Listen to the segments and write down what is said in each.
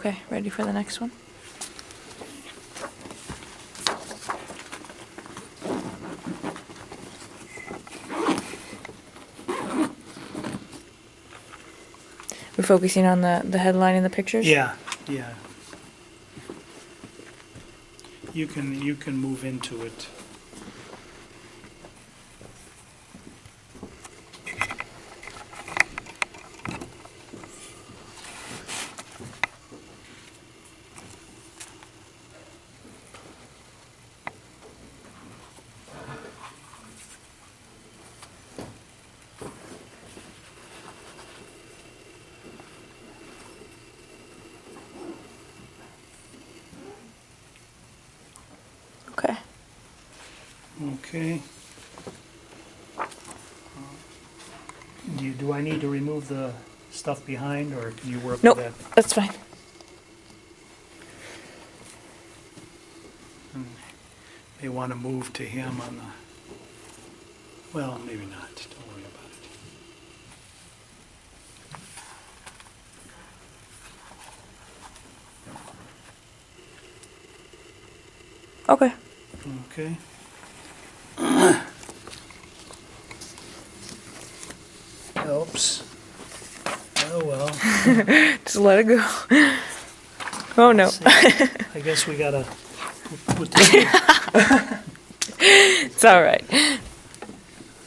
Okay, ready for the next one? We're focusing on the headline and the pictures? Yeah, yeah. You can move into it. Okay. Okay. Do I need to remove the stuff behind, or can you work Nope, with that? that's fine. May want to move to him on the, well, maybe not, don't worry about it. Okay. Okay. Helps. Oh, well. Just let it go. Oh no. See, I guess we gotta put this It's alright.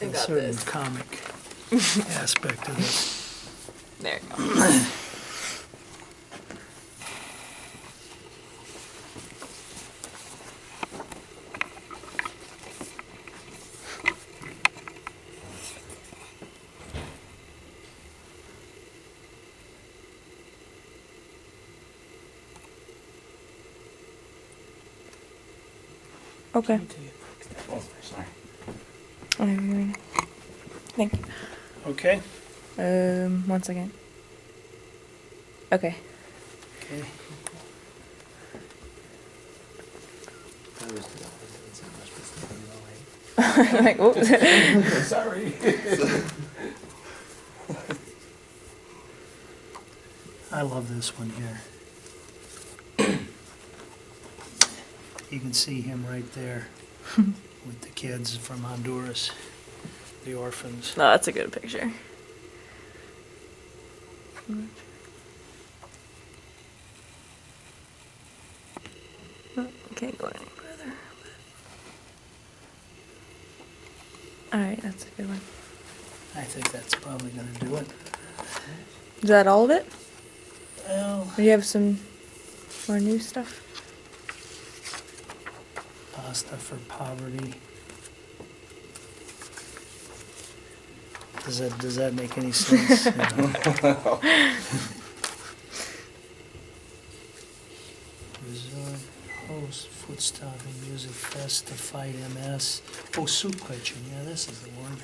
in a certain comic aspect of this. There you go. Okay. Oh, sorry. Thank you. Okay? 1 second. Okay. Okay. Like, oops. Sorry. I love this one here. You can see him right there with the kids from Honduras, the orphans. No, that's a good picture. Oh, can't go any further. Alright, that's a good one. I think that's probably gonna do it. Is that all of it? Well, Or do you have some more new stuff? pasta for poverty. Does that make any sense? You know? Resort, host, foot stomping, music fest to fight MS. Oh, soup kitchen, yeah, this is the one.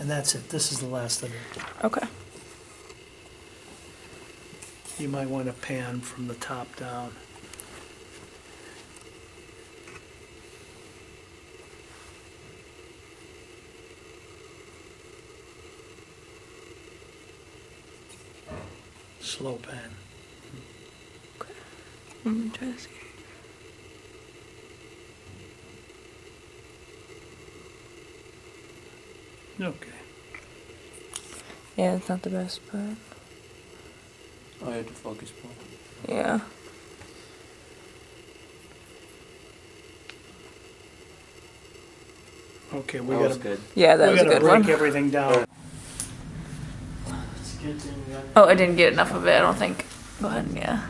And that's it, this is the last of it. Okay. You might want to pan from the top down. Slow pan. Try this again. Okay. Yeah, it's not the best, but Oh, you have to focus point. yeah. Okay, we That was gotta, good. Yeah, that we was a gotta good break one. everything down. Oh, I didn't get enough of it, I don't think. Go ahead, yeah.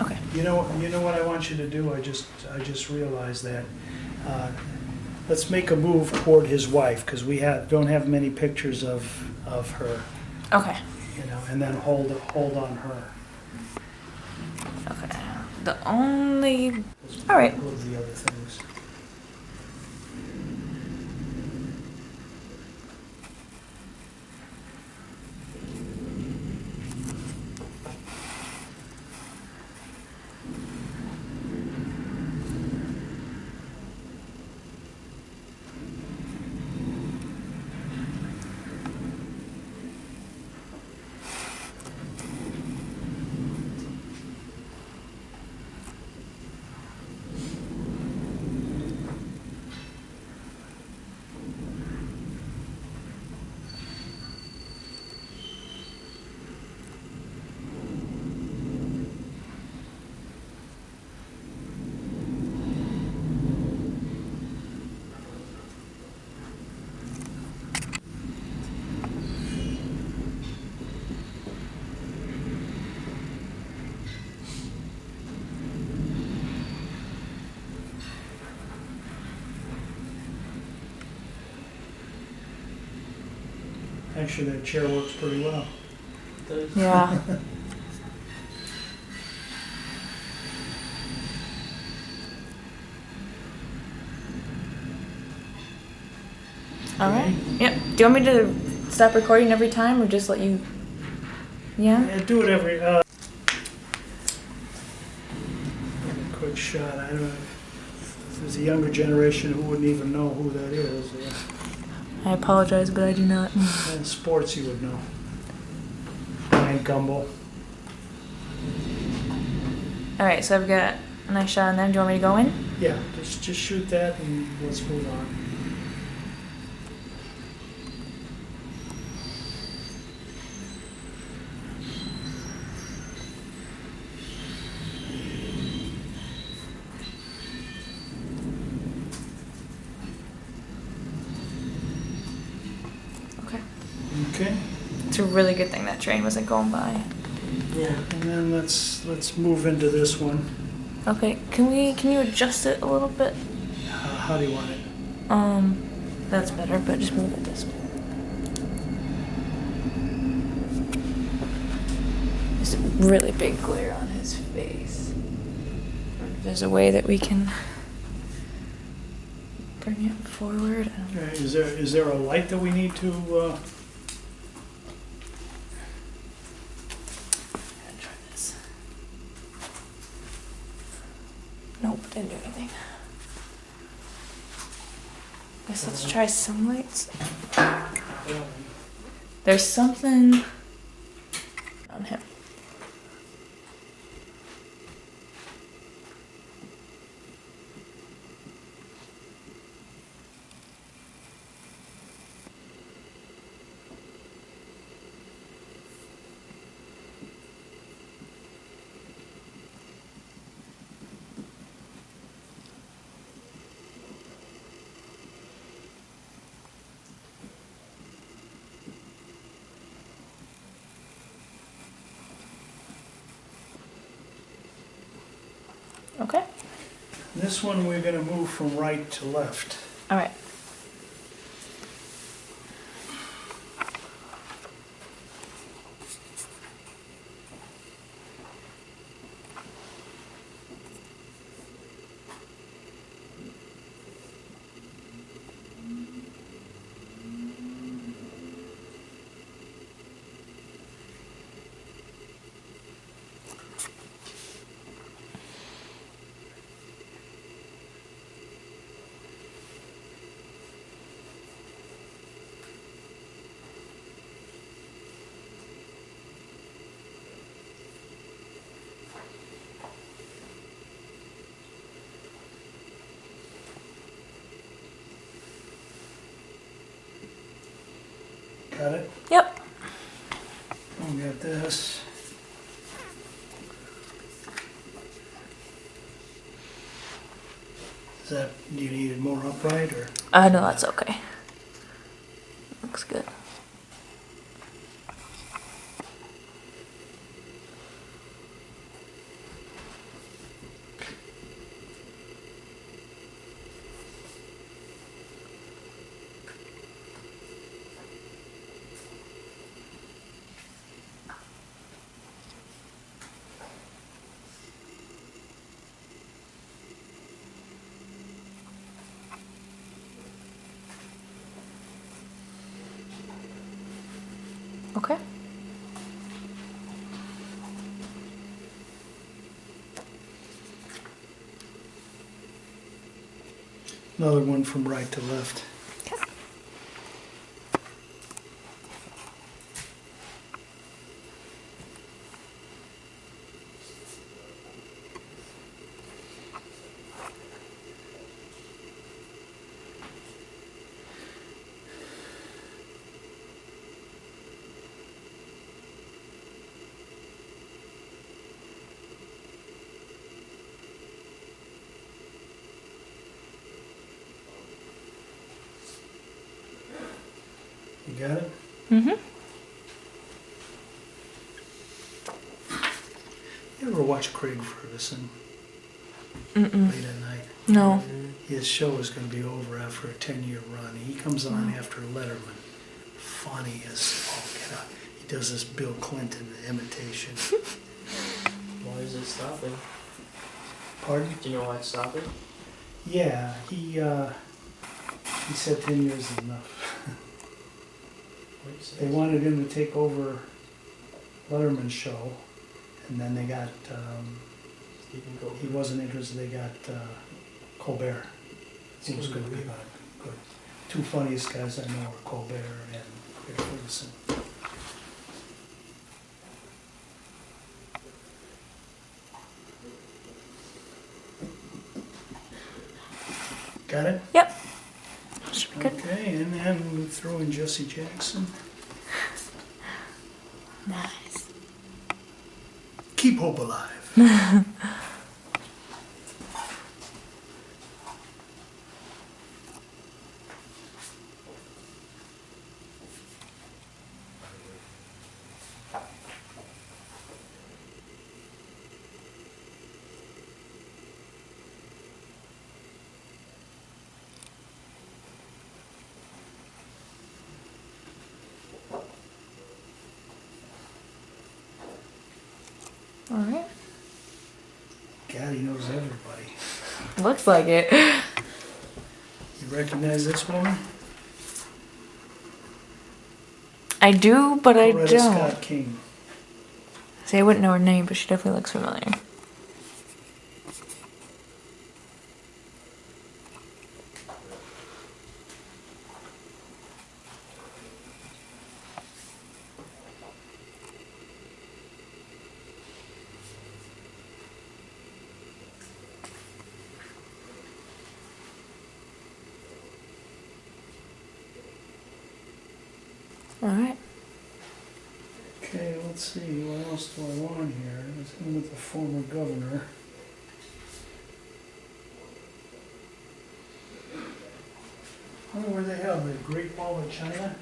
Okay. You know what I want you to do? I just realized that. Let's make a move toward his wife, because we don't have many pictures of her, Okay. you know, and then hold on her. Okay. The only. All right. Move the other things. Actually, that chair works pretty well. Yeah. All right. Yep. Do you want me to stop recording every time or just let you? Yeah? Yeah, do it every, quick shot. I don't know. If there's a younger generation who wouldn't even know who that is. Yeah. I apologize, but I do not. In sports, you would know. Brian Gumble. All right, so I've got a nice shot on them. Do you want me to go in? Yeah, just shoot that and let's move on. Okay. Okay. It's a really good thing that train wasn't going by. Yeah. And then let's move into this one. Okay, can you adjust it a little bit? How do you want it? That's better, but just move it this way. There's a really big glare on his face. There's a way that we can bring it forward. I don't know. Okay, is there a light that we need to? I'm gonna try this. Nope, didn't do anything. Guess let's try some lights. There's something on him. Okay. This one we're gonna move from right to left. All right. Got it? Yep. We got this. Do you need it more upright or? No, that's okay. Looks good. Okay. Another one from right to left. Okay. You got it? Mm-hmm. You ever watch Craig Ferguson Mm-mm. late at night? No. His show is going to be over after a 10-year run. He comes on after Letterman funny as all get out. He does this Bill Clinton imitation. Why is it stopping? Pardon? Do you know why it's stopping? Yeah, he said 10 years is enough. What is They it? wanted him to take over Letterman's show, and then they got, Stephen he Colbert. wasn't interested, they got Colbert. He was good about it. Good. Two funniest guys I know are Colbert and Craig Ferguson. Got it? Yep. Should be good. Okay, and then we throw in Jesse Jackson. Nice. Keep hope alive. All right. God, he knows everybody. Looks like it. You recognize this woman? I do, but I Coretta don't. Scott King. See, I wouldn't know her name, but she definitely looks familiar. All right. Okay, let's see, what else do I want here? There's him with the former governor. I wonder where they have the Great Wall of China?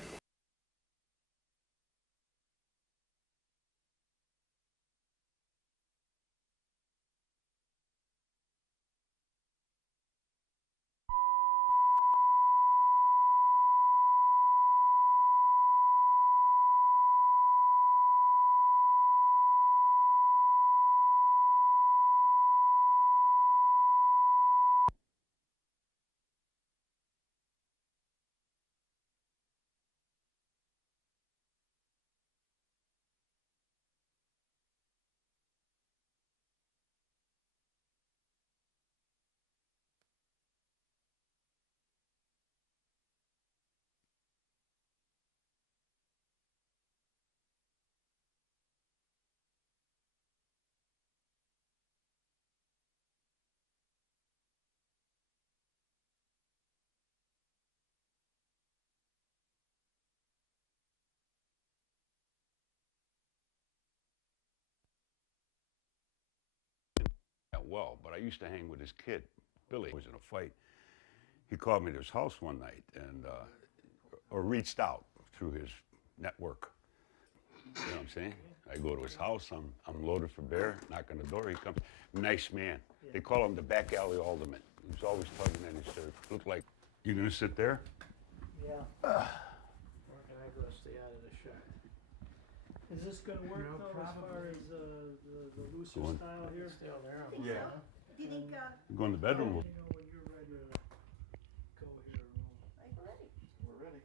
That well, but I used to hang with his kid, Billy. He was in a fight. He called me to his house one night and or reached out through his network. You know what I'm saying? I go to his house. I'm loaded for bear. Knock on the door. He comes. Nice man. They call him the back alley alderman. He was always tugging at his shirt. Looked like you gonna sit there. Yeah. Where can I go stay out of the shot? Is this gonna work No, though, as far probably. as the looser Go on. style here? Still there. Yeah. Do you think, You go in the bedroom. You know, when you're ready to go here. We're ready.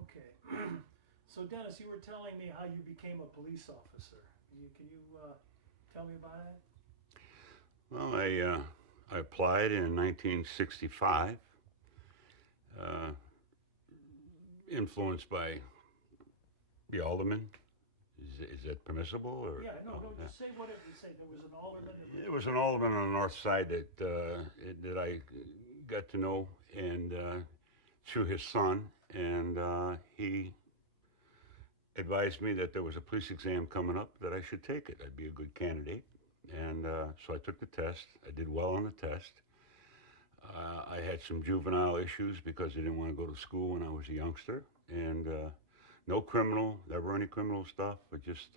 Okay. So Dennis, you were telling me how you became a police officer. Can you tell me about that? Well, I applied in 1965, influenced by the alderman. Is that permissible? Or? Yeah, no, Oh, just say what it was. Say there was an alderman. It was an alderman on the north side that I got to know, and through his son, and he advised me that there was a police exam coming up, that I should take it. I'd be a good candidate. And so I took the test. I did well on the test. I had some juvenile issues because I didn't want to go to school when I was a youngster. And no criminal, never any criminal stuff, but just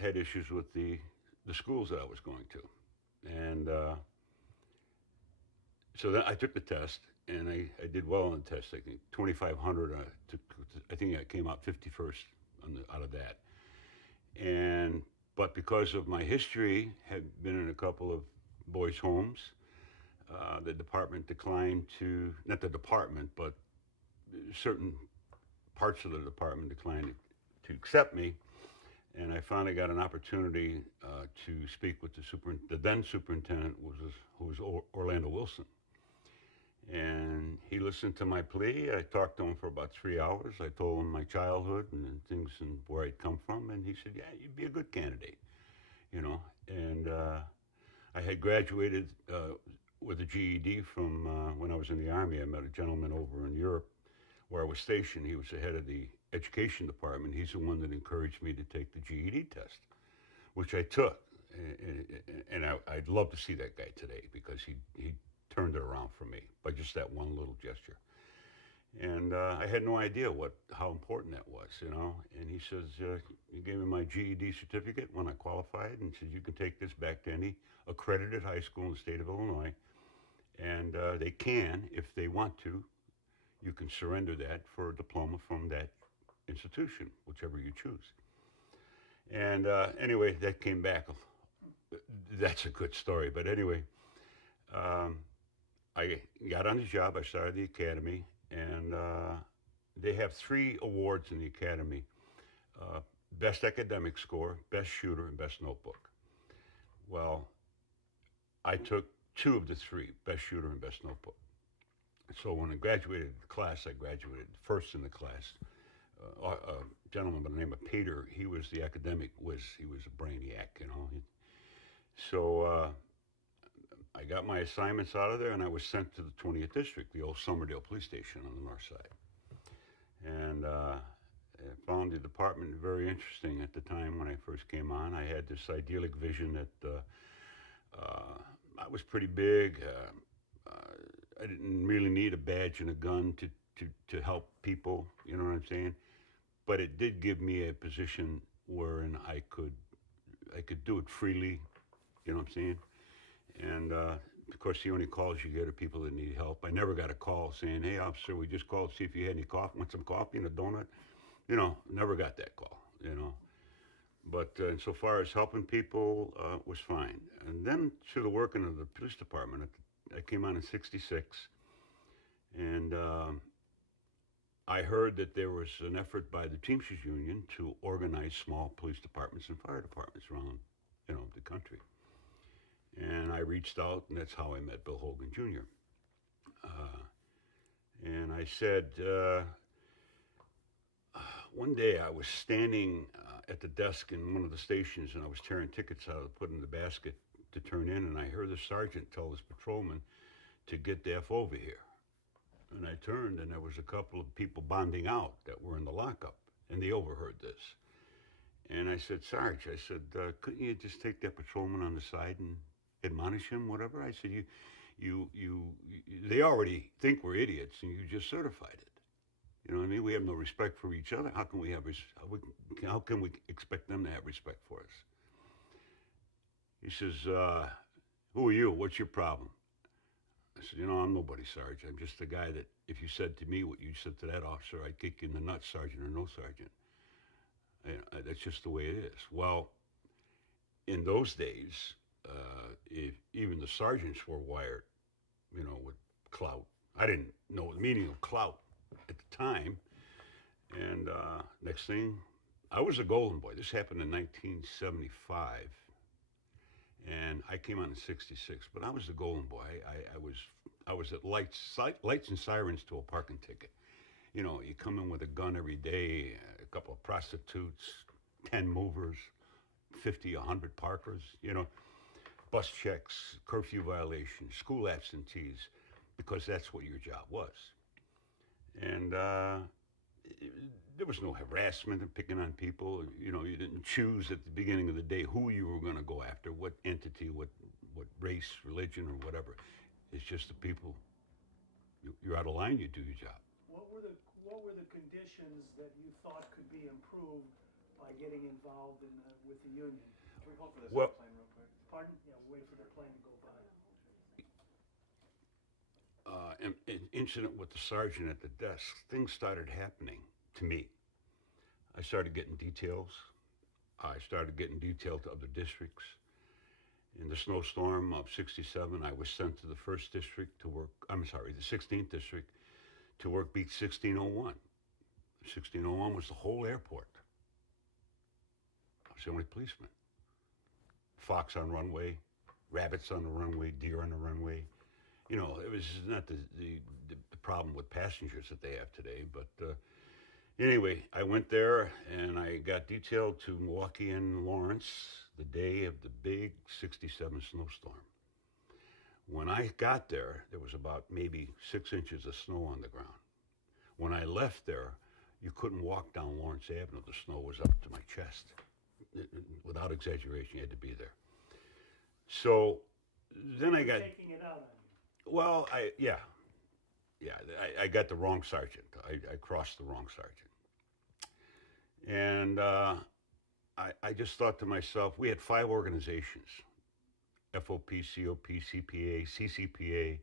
had issues with the schools that I was going to. And so then I took the test, and I did well on the test. I think 2,500. I think I came out 51st out of that. And but because of my history, had been in a couple of boys' homes, the department declined to, not the department, but certain parts of the department declined to accept me. And I finally got an opportunity to speak with the then superintendent, who was Orlando Wilson. And he listened to my plea. I talked to him for about 3 hours. I told him my childhood and things and where I'd come from. And he said, yeah, you'd be a good candidate, you know. And I had graduated with a GED from when I was in the Army. I met a gentleman over in Europe where I was stationed. He was the head of the education department. He's the one that encouraged me to take the GED test, which I took. And I'd love to see that guy today because he turned it around for me by just that one little gesture. And I had no idea how important that was, you know. And he says, he gave me my GED certificate when I qualified and said, you can take this back to any accredited high school in the state of Illinois. And they can, if they want to, you can surrender that for a diploma from that institution, whichever you choose. And anyway, that came back. That's a good story. But anyway, I got on the job. I started the academy, and they have 3 awards in the academy: best academic score, best shooter, and best notebook. Well, I took 2 of the 3, best shooter and best notebook. So when I graduated the class, I graduated first in the class. A gentleman by the name of Peter, he was the academic whiz. He was a brainiac, you know. So I got my assignments out of there, and I was sent to the 20th District, the old Somerdale Police Station on the north side. And I found the department very interesting at the time when I first came on. I had this idyllic vision that I was pretty big. I didn't really need a badge and a gun to help people, you know what I'm saying? But it did give me a position wherein I could do it freely, you know what I'm saying? And of course, the only calls you get are people that need help. I never got a call saying, hey, officer, we just called to see if you had any coffee, want some coffee and a donut? You know, never got that call, you know. But insofar as helping people was fine. And then through the working of the police department, I came on in '66, and I heard that there was an effort by the Teamsters Union to organize small police departments and fire departments around, you know, the country. And I reached out, and that's how I met Bill Hogan Jr. And I said, one day I was standing at the desk in one of the stations, and I was tearing tickets out to put in the basket to turn in, and I heard the sergeant tell this patrolman to get the F over here. And I turned, and there was a couple of people bonding out that were in the lockup, and they overheard this. And I said, Sarge, I said, couldn't you just take that patrolman on the side and admonish him, whatever? I said, they already think we're idiots, and you just certified it. You know what I mean? We have no respect for each other. How can we expect them to have respect for us? He says, who are you? What's your problem? I said, you know, I'm nobody, Sarge. I'm just a guy that if you said to me what you said to that officer, I'd kick you in the nuts, Sergeant or no Sergeant. That's just the way it is. Well, in those days, even the sergeants were wired, you know, with clout. I didn't know the meaning of clout at the time. And next thing, I was a golden boy. This happened in 1975. And I came on in '66, but I was the golden boy. I was at lights and sirens to a parking ticket. You know, you come in with a gun every day, a couple of prostitutes, 10 movers, 50, 100 parkers, you know, bus checks, curfew violations, school absentees, because that's what your job was. And there was no harassment and picking on people. You know, you didn't choose at the beginning of the day who you were going to go after, what entity, what race, religion, or whatever. It's just the people. You're out of line, you do your job. What were the conditions that you thought could be improved by getting involved with the union? Can we hold for this Well- plane real quick? Pardon? Yeah, wait for the plane to go by. an incident with the sergeant at the desk, things started happening to me. I started getting details. I started getting detail to other districts. In the snowstorm of '67, I was sent to the 1st District to work, the 16th District to work beat 1601. 1601 was the whole airport. I was the only policeman. Fox on runway, rabbits on the runway, deer on the runway. You know, it was not the problem with passengers that they have today, but anyway, I went there and I got detailed to Milwaukee and Lawrence the day of the big '67 snowstorm. When I got there, there was about maybe 6 inches of snow on the ground. When I left there, you couldn't walk down Lawrence Avenue. The snow was up to my chest. Without exaggeration, you had to be there. So then I got, Taking it out on you. well, I got the wrong sergeant. I crossed the wrong sergeant. And I just thought to myself, we had 5 organizations: FOP, COP, CPA, CCPA,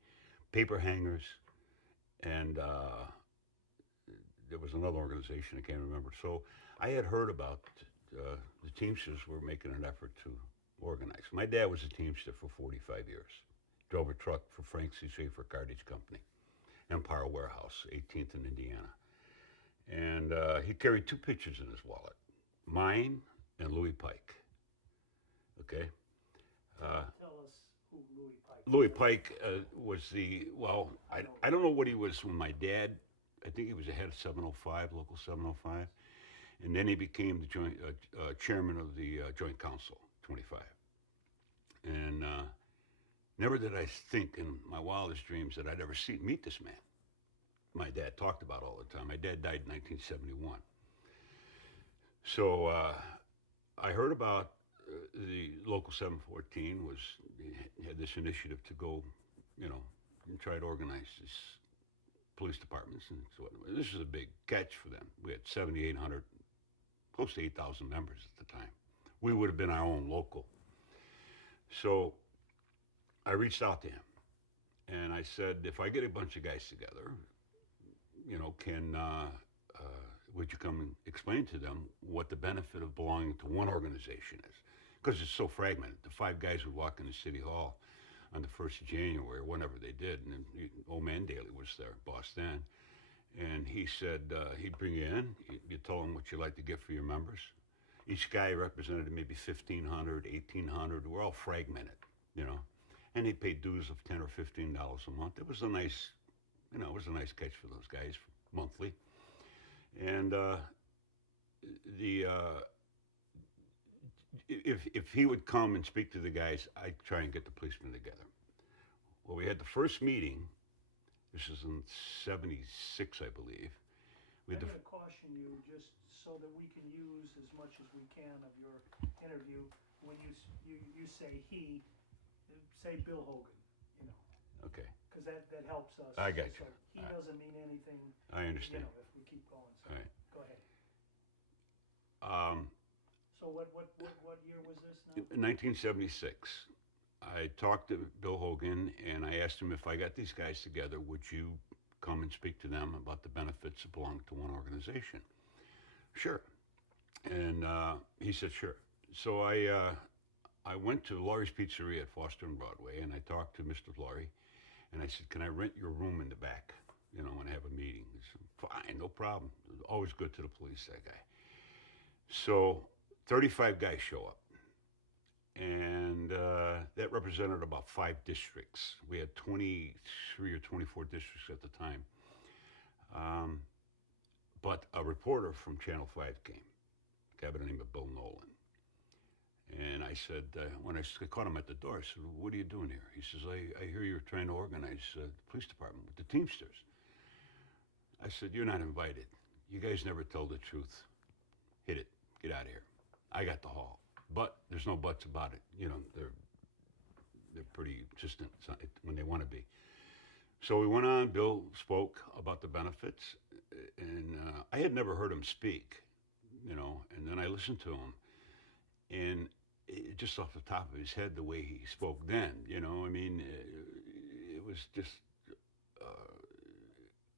paper hangers, and there was another organization I can't remember. So I had heard about the Teamsters were making an effort to organize. My dad was a Teamster for 45 years. Drove a truck for Frank C. Schaefer Cartage Company, Empire Warehouse, 18th in Indiana. And he carried 2 pictures in his wallet, mine and Louis Pike. Okay? Tell us who Louis Pike Louis Pike was I don't know what he was when my dad, I think he was the head of 705, Local 705. And then he became the joint chairman of the Joint Council, 25. And never did I think in my wildest dreams that I'd ever meet this man. My dad talked about all the time. My dad died in 1971. So I heard about the Local 714 had this initiative to go, and try to organize this police departments and so on. This was a big catch for them. We had 7,800, close to 8,000 members at the time. We would have been our own local. So I reached out to him and I said, if I get a bunch of guys together, would you come and explain to them what the benefit of belonging to one organization is? Because it's so fragmented. The 5 guys would walk into City Hall on the 1st of January, whenever they did, and then old man Daly was their boss then, and he said he'd bring you in, you tell them what you'd like to get for your members. Each guy represented maybe 1,500, 1,800. We're all fragmented, and they paid dues of $10 or $15 a month. It was a nice, catch for those guys monthly. And if he would come and speak to the guys, I'd try and get the policemen together. Well, we had the first meeting. This is in '76, I believe. I'm going to caution you, just so that we can use as much as we can of your interview. When you say he, say Bill Hogan, Okay. because that helps us. I got you. So he doesn't mean anything. I understand. If we keep going. So All right. Go ahead. Um, So what year was this now? 1976. I talked to Bill Hogan and I asked him, if I got these guys together, would you come and speak to them about the benefits of belonging to one organization? Sure. And he said, sure. So I went to Laurie's Pizzeria at Foster and Broadway and I talked to Mr. Laurie and I said, can I rent your room in the back, when I have a meeting? He said, fine, no problem. Always good to the police, that guy. So 35 guys show up. And that represented about 5 districts. We had 23 or 24 districts at the time. But a reporter from Channel 5 came, a guy by the name of Bill Nolan. And I said, when I caught him at the door, I said, what are you doing here? He says, I hear you're trying to organize the police department with the Teamsters. I said, you're not invited. You guys never tell the truth. Hit it. Get out of here. I got the hall. But there's no buts about it. They're pretty consistent when they want to be. So we went on. Bill spoke about the benefits, and I had never heard him speak, and then I listened to him, and just off the top of his head, the way he spoke then, it was just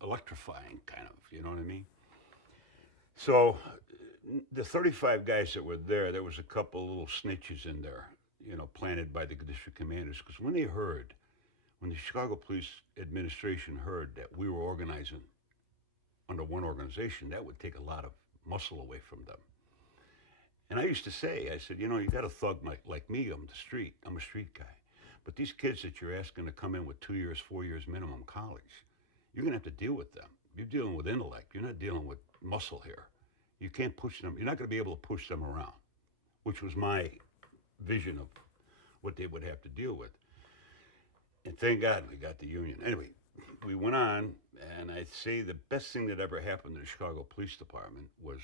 electrifying, kind of. You know what I mean? So the 35 guys that were there was a couple little snitches in there, you know, planted by the district commanders. Because when the Chicago Police Administration heard that we were organizing under one organization, that would take a lot of muscle away from them. And I used to say, I said, you know, you got a thug like me on the street. I'm a street guy. But these kids that you're asking to come in with 2 years, 4 years minimum college, you're going to have to deal with them. You're dealing with intellect. You're not dealing with muscle here. You can't push them. You're not going to be able to push them around, which was my vision of what they would have to deal with. And thank God we got the union. Anyway, we went on, and I'd say the best thing that ever happened to the Chicago Police Department was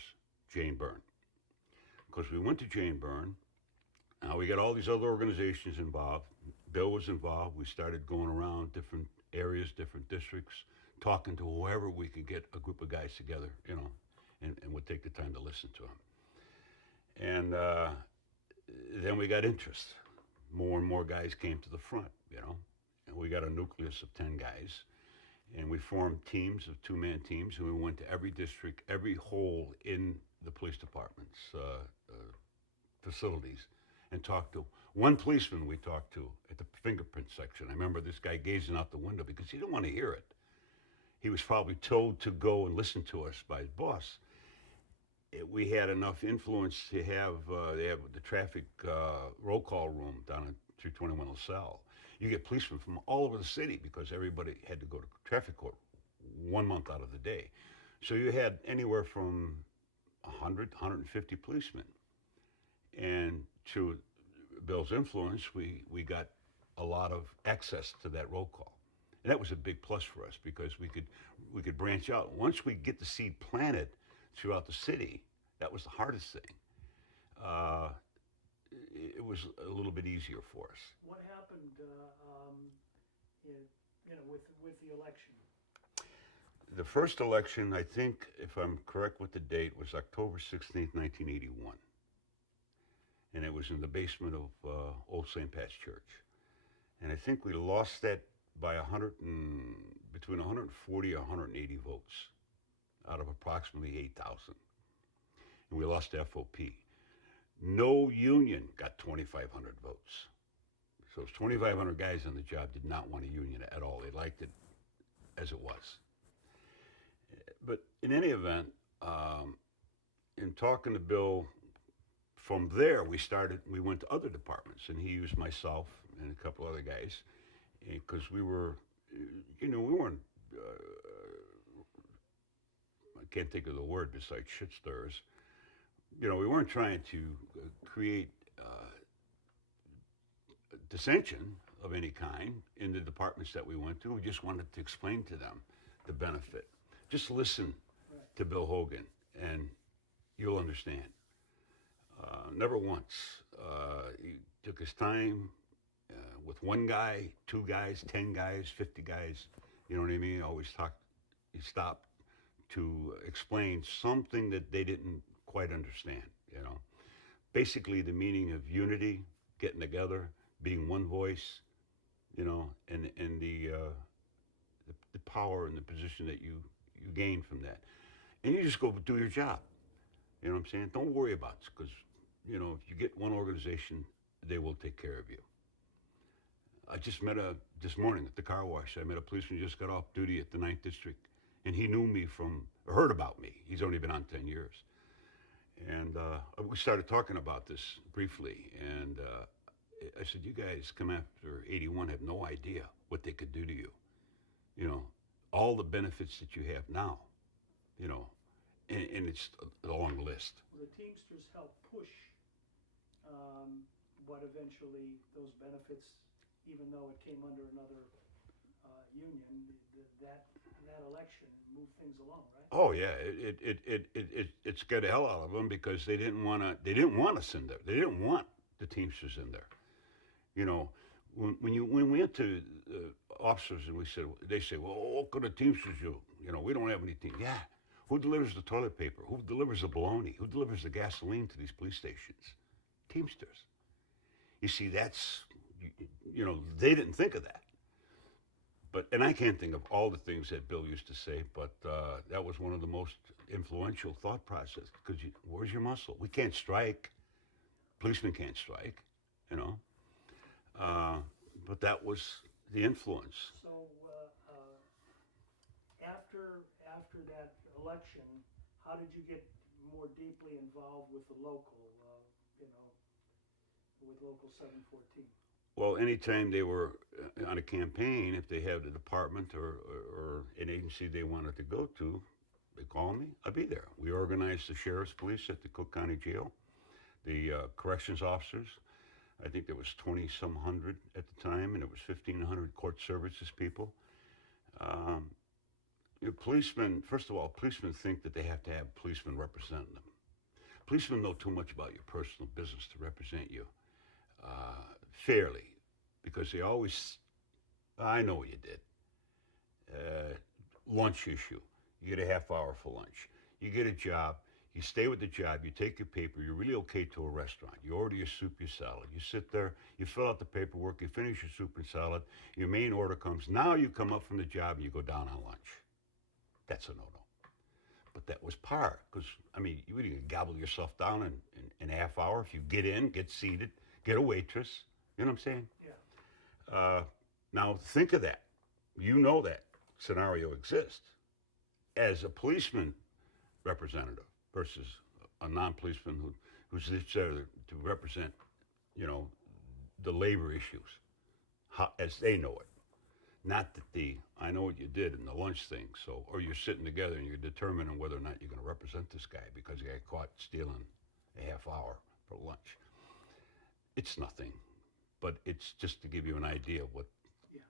Jane Byrne. Because we went to Jane Byrne. Now we got all these other organizations involved. Bill was involved. We started going around different areas, different districts, talking to whoever we could get a group of guys together, you know, and would take the time to listen to them. And then we got interest. More and more guys came to the front, you know, and we got a nucleus of 10 guys. And we formed teams of two-man teams, and we went to every district, every hole in the police department's facilities, and talked to one policeman we talked to at the fingerprint section. I remember this guy gazing out the window because he didn't want to hear it. He was probably told to go and listen to us by his boss. We had enough influence to have, they have the traffic roll call room down at 321 LaSalle. You get policemen from all over the city because everybody had to go to traffic court 1 month out of the day. So you had anywhere from 100, 150 policemen. And through Bill's influence, we got a lot of access to that roll call. And that was a big plus for us because we could branch out. Once we get the seed planted throughout the city, that was the hardest thing. It was a little bit easier for us. What happened, with the election? The first election, I think, if I'm correct with the date, was October 16th, 1981. And it was in the basement of Old St. Pat's Church. And I think we lost that by between 140 and 180 votes out of approximately 8,000. And we lost to FOP. No union got 2,500 votes. So 2,500 guys on the job did not want a union at all. They liked it as it was. But in any event, in talking to Bill, from there we went to other departments, and he used myself and a couple other guys, because we were, we weren't, I can't think of the word besides shit stirrers. We weren't trying to create dissension of any kind in the departments that we went to. We just wanted to explain to them the benefit. Just listen to Bill Hogan, and you'll understand. Never once. He took his time with one guy, 2 guys, 10 guys, 50 guys. You know what I mean? He stopped to explain something that they didn't quite understand, Basically the meaning of unity, getting together, being one voice, and the power and the position that you gain from that. And you just go do your job. You know what I'm saying? Don't worry about it, because, if you get one organization, they will take care of you. I just met this morning at the car wash, I met a policeman who just got off duty at the 9th District, and he knew me heard about me. He's only been on 10 years. And we started talking about this briefly, and I said, you guys come after 81 have no idea what they could do to you. All the benefits that you have now, and it's a long list. The Teamsters helped push what eventually those benefits, even though it came under another union, that election moved things along, right? Oh yeah, it scared the hell out of them because they didn't want us in there. They didn't want the Teamsters in there. When we went to officers and they say, well, what could the Teamsters do? We don't have any team. Yeah, who delivers the toilet paper? Who delivers the bologna? Who delivers the gasoline to these police stations? Teamsters. You see, that's, they didn't think of that. But, and I can't think of all the things that Bill used to say, but that was one of the most influential thought process. Because where's your muscle? We can't strike. Policemen can't strike, you know. But that was the influence. So, after that election, how did you get more deeply involved with the local, with Local 714? Well, anytime they were on a campaign, if they had a department or an agency they wanted to go to, they call me, I'd be there. We organized the sheriff's police at the Cook County Jail, the corrections officers. I think there was 20 some hundred at the time, and there was 1,500 court services people. Policemen, first of all, policemen think that they have to have policemen representing them. Policemen know too much about your personal business to represent you fairly, because they always, I know what you did. Lunch issue, you get a half hour for lunch. You get a job, you stay with the job, you take your paper, you're really okay to a restaurant. You order your soup, your salad. You sit there, you fill out the paperwork, you finish your soup and salad, your main order comes. Now you come up from the job and you go down on lunch. That's a no-no. But that was par, because, I mean, you really gobble yourself down in a half hour. If you get in, get seated, get a waitress. You know what I'm saying? Yeah. Now, think of that. You know that scenario exists. As a policeman representative versus a non-policeman who's there to represent, you know, the labor issues, as they know it. Not that I know what you did in the lunch thing, so, or you're sitting together and you're determining whether or not you're going to represent this guy because he got caught stealing a half hour for lunch. It's nothing, but it's just to give you an idea of what,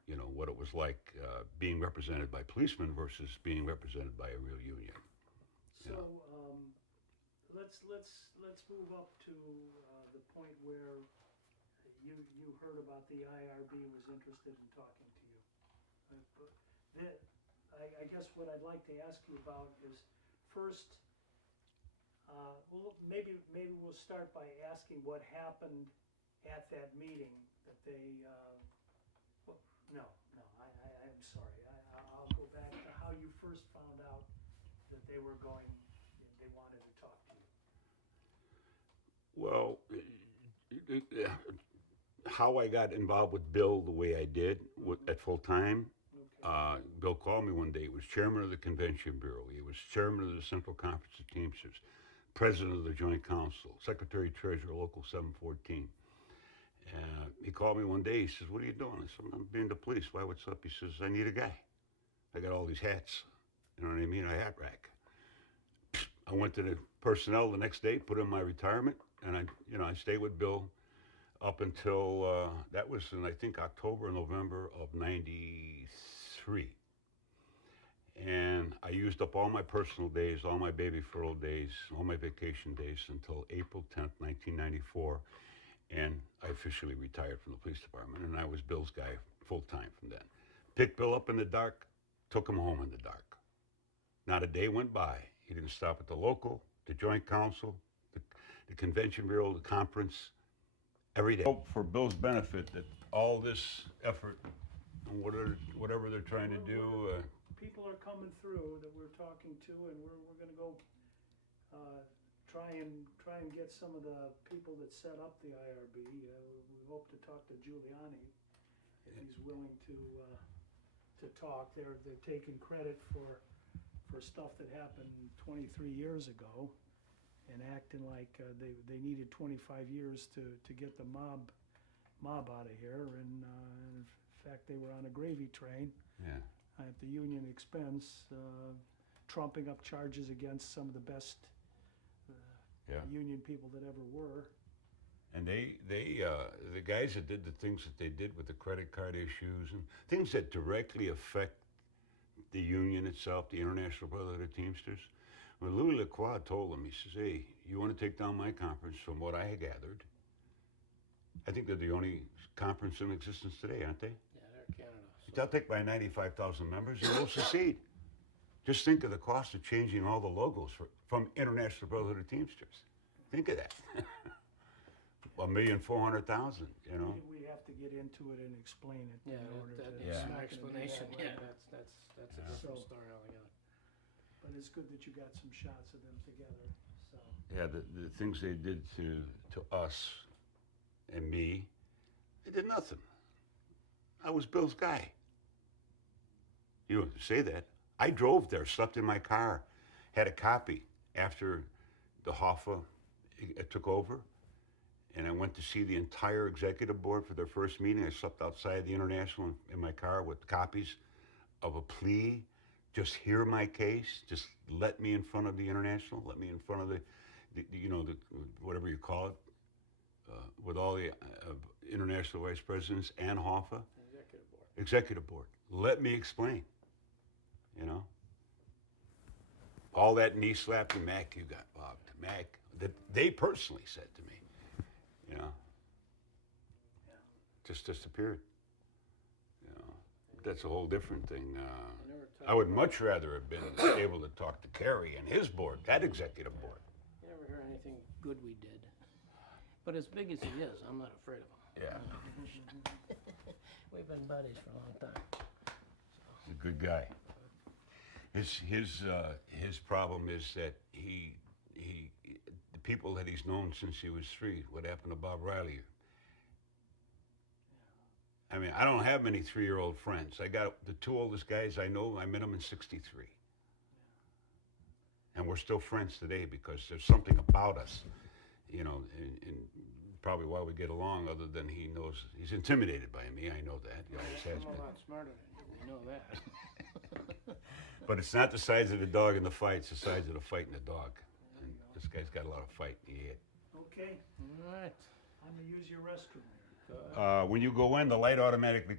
you know, what it was like being represented by policemen versus being represented by a real union. So, let's move up to the point where you heard about the IRB was interested in talking to you. But I guess what I'd like to ask you about is, first, well, maybe we'll start by asking what happened at that meeting that they, I'm sorry, I'll go back to how you first found out that they wanted to talk to you. Well, how I got involved with Bill the way I did at full time. Okay. Bill called me one day. He was chairman of the Convention Bureau. He was chairman of the Central Conference of Teamsters, president of the Joint Council, secretary treasurer, Local 714. He called me one day. He says, "What are you doing?" I said, "I'm being the police." "Why, what's up?" He says, "I need a guy. I got all these hats. You know what I mean? A hat rack." I went to the personnel the next day, put in my retirement, and I stayed with Bill up until that was in, I think, October or November of '93. And I used up all my personal days, all my baby furlough days, all my vacation days until April 10th, 1994. And I officially retired from the police department, and I was Bill's guy full time from then. Picked Bill up in the dark, took him home in the dark. Not a day went by. He didn't stop at the local, the joint council, the convention bureau, the conference, every day. Hope for Bill's benefit that all this effort, and whatever they're trying to do. People are coming through that we're talking to, and we're going to go try and get some of the people that set up the IRB. We hope to talk to Giuliani if he's willing to talk. They're taking credit for stuff that happened 23 years ago, and acting like they needed 25 years to get the mob out of here. And in fact, they were on a gravy train. Yeah. At the union expense, trumping up charges against some of the best union people that ever were. And the guys that did the things that they did with the credit card issues and things that directly affect the union itself, the International Brotherhood of Teamsters. When Louis Lacroix told them, he says, "Hey, you want to take down my conference?" From what I had gathered, I think they're the only conference in existence today, aren't they? Yeah, they're Canada. They'll take by 95,000 members and we'll secede. Just think of the cost of changing all the logos from International Brotherhood of Teamsters. Think of that. 1,400,000, you know. We have have to get into it and explain it Yeah, in order that to. needs it's some not gonna be that explanation, way. yeah, that's a different So- story altogether. But it's good that you got some shots of them together, so. Yeah, the things they did to us and me, they did nothing. I was Bill's guy. You don't say that. I drove there, slept in my car, had a copy after the Hoffa took over, and I went to see the entire executive board for their first meeting. I slept outside the International in my car with copies of a plea. Just hear my case. Just let me in front of the International. Let me in front of the whatever you call it, with all the international vice presidents and Hoffa. Executive board. Executive board. Let me explain. You know? All that knee slapping, Mac, you got bugged. Mac, that they personally said to me, you know, just disappeared. You know, that's a whole different thing. I would much rather have been able to talk to Kerry and his board, that executive board. You never hear anything good we did. But as big as he is, I'm not afraid of him. Yeah, We've been buddies for a long time. he's a good guy. His problem is that the people that he's known since he was 3. What happened to Bob Riley? I mean, I don't have many 3-year-old friends. I got the 2 oldest guys I know. I met them in '63, and we're still friends today because there's something about us, you know, and probably why we get along. Other than he knows he's intimidated by me. I know that. He always has I'm a been. lot smarter than you, we know that. But it's not the size of the dog in the fight, it's the size of the fight in the dog. And this guy's got a lot of fight in the head. Okay, All right. I'm gonna use your restroom here. Go ahead. When you go in, the light automatically.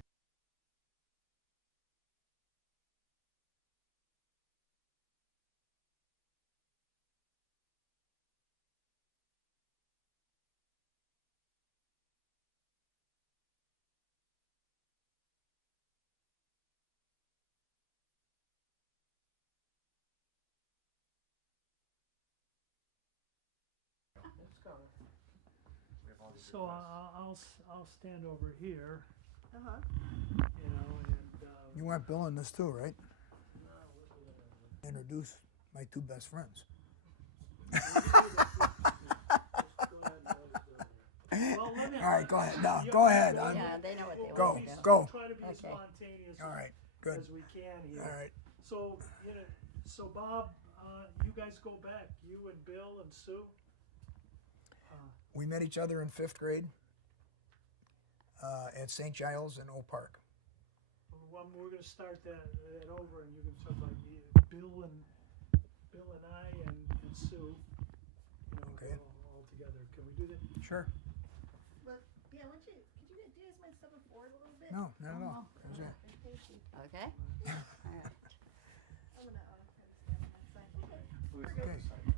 It's coming. So I'll stand over here, Uh-huh. you know, and, You want Bill in this too, right? no, we'll- Introduce my 2 best friends. just go ahead and let us do it here. Well, let me- All right, go ahead. No, Yeah, go ahead. we'll- Yeah, they know what they Go, want to do. go. Try to be as Okay. spontaneous All right, good. as we can here. All right. So, you know, so Bob, you guys go back, you and Bill and Sue? We met each other in 5th grade at St. Giles in Oak Park. Well, we're gonna start that over and you can talk about Bill and I and Sue, you know, Okay. all together. Can we do that? Sure. But, yeah, could you guys mind stepping forward a little bit? No, not at all. How's that? Thank you. Okay. All right. I'm gonna try to stand on that side.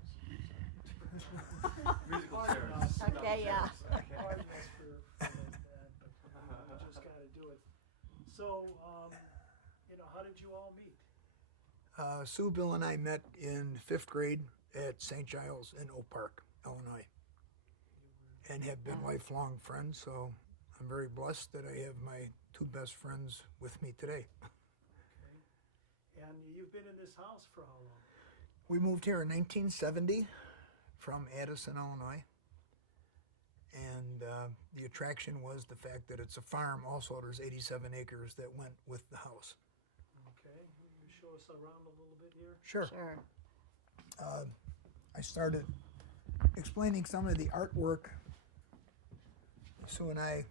Okay. Okay, yeah. Pardon us for that, but we just gotta do it. So, you know, how did you all meet? Sue, Bill, and I met in 5th grade at St. Giles in Oak Park, Illinois, and have been lifelong friends. So I'm very blessed that I have my 2 best friends with me today. Okay. And you've been in this house for how long? We moved here in 1970 from Addison, Illinois. And the attraction was the fact that it's a farm. Also, there's 87 acres that went with the house. Okay, you show us around a little bit here? Sure. Sure. I started explaining some of the artwork. Sue and I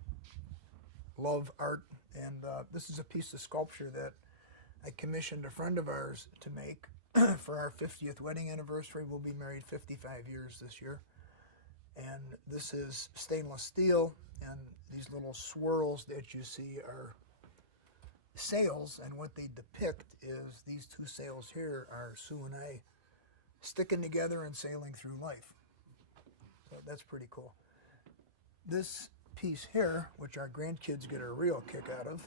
love art, and this is a piece of sculpture that I commissioned a friend of ours to make for our 50th wedding anniversary. We'll be married 55 years this year. And this is stainless steel, and these little swirls that you see are sails, and what they depict is these 2 sails here are Sue and I sticking together and sailing through life. So that's pretty cool. This piece here, which our grandkids get a real kick out of,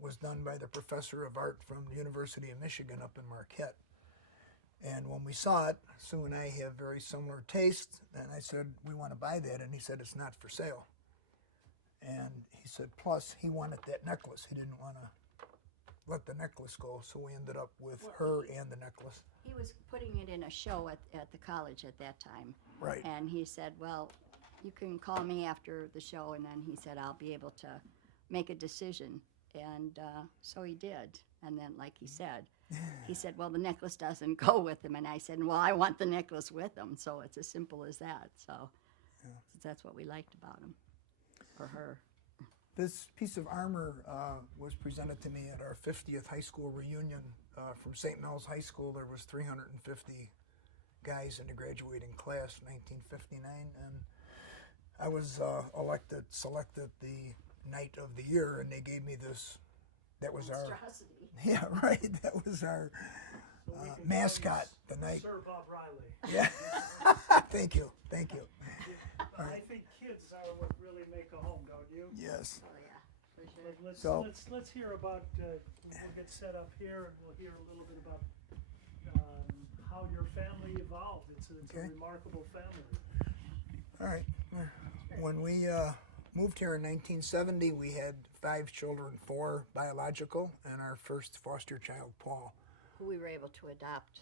was done by the professor of art from the University of Michigan up in Marquette. And when we saw it, Sue and I have very similar tastes, and I said, we want to buy that, and he said, it's not for sale. And he said, plus he wanted that necklace. He didn't want to let the necklace go, so we ended up with her and the necklace. He was putting it in a show at the college at that time. Right. And he said, well, you can call me after the show, and then he said, I'll be able to make a decision. And so he did. And then, like he said, well, the necklace doesn't go with him. And I said, well, I want the necklace with him. So it's as simple as that. So that's what we liked about him, or her. This piece of armor was presented to me at our 50th high school reunion from St. Mel's High School. There was 350 guys in the graduating class, 1959, and I was selected the Knight of the Year, and they gave me this. That was Monstrosity. Yeah, right. That was our So we can call mascot, you the Knight. Sir Bob Riley. Yeah. Thank you. Thank you. I think kids are what really make a home, don't you? Yes. Oh, yeah, for sure. So- Let's hear about, we'll get set up here and we'll hear a little bit about how your family evolved. It's a Okay. remarkable family. All right. When we moved here in 1970, we had 5 children, 4 biological, and our first foster child, Paul. Who we were able to adopt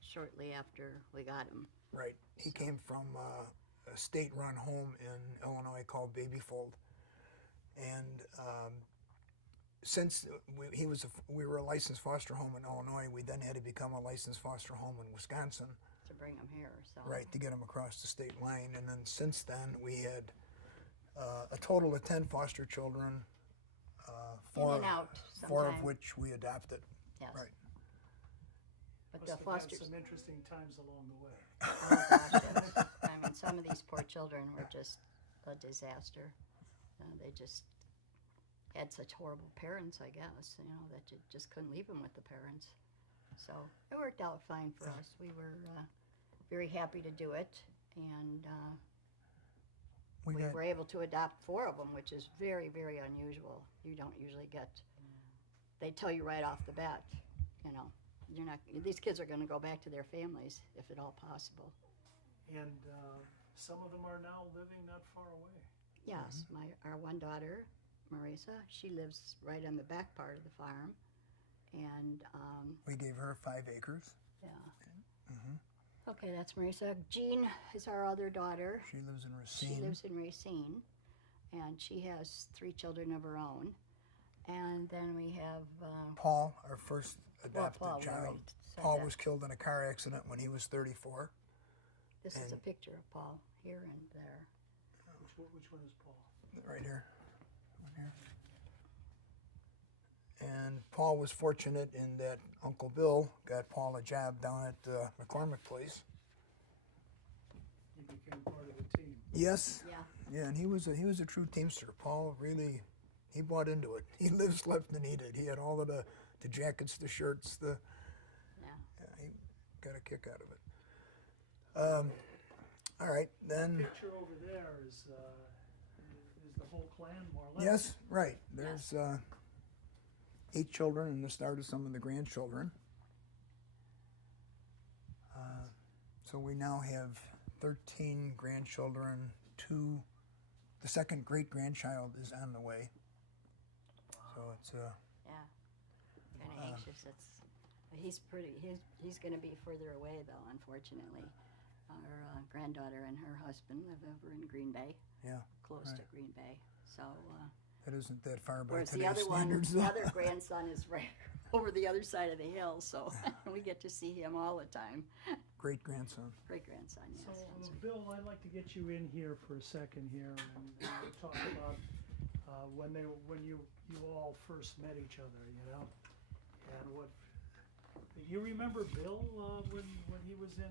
shortly after we got him. Right. He came from a state-run home in Illinois called Babyfold, and since we were a licensed foster home in Illinois, we then had to become a licensed foster home in Wisconsin. To bring him here, so. Right, to get him across the state line. And then since then, we had a total of 10 foster children, In and out 4 of sometime. which we adopted. Yes. Right. But Must the have had fosters, some interesting times along the way. oh gosh, yes. I mean, some of these poor children were just a disaster. They just had such horrible parents, I guess, that you just couldn't leave them with the parents. So it worked out fine for us. We were very happy to do it, and we were able to adopt 4 of them, which is very, very unusual. You don't usually get, they tell you right off the bat, you're not, these kids are going to go back to their families if at all possible. And some of them are now living not far away. Yes, our one daughter, Marisa, she lives right on the back part of the farm, and We gave her 5 acres. yeah. Mm-hmm. Okay, that's Marisa. Jean is our other daughter. She lives in She Racine. lives in Racine, and she has 3 children of her own. And then we have Paul, our first adopted Paul, we child. already said Paul that. was killed in a car accident when he was 34. This is a and- picture of Paul here and there. Which one is Paul? Right here. Right here. And Paul was fortunate in that Uncle Bill got Paul a job down at McCormick Place. He became part of the team. Yes. Yeah. Yeah, and he was a true teamster. Paul really, he bought into it. He lived, slept, and ate it. He had all of the jackets, the shirts, Yeah. he got a kick out of it. All right, then. Picture over there is the whole clan, more or less. Yes, right. There's 8 children and the start of some of the grandchildren. So we now have 13 grandchildren. The second great grandchild is on the way. So it's Yeah. Kind of anxious. He's going to be further away though, unfortunately. Our granddaughter and her husband live over in Green Bay, close to right. Green Bay. So It isn't that far by whereas the today's other one, standards. the other grandson is right over the other side of the hill. So we get to see him all the time. Great grandson. Great grandson, yes. So, that's right. Bill, I'd like to get you in here for a second here and talk about when you all first met each other, and what you remember Bill when he was in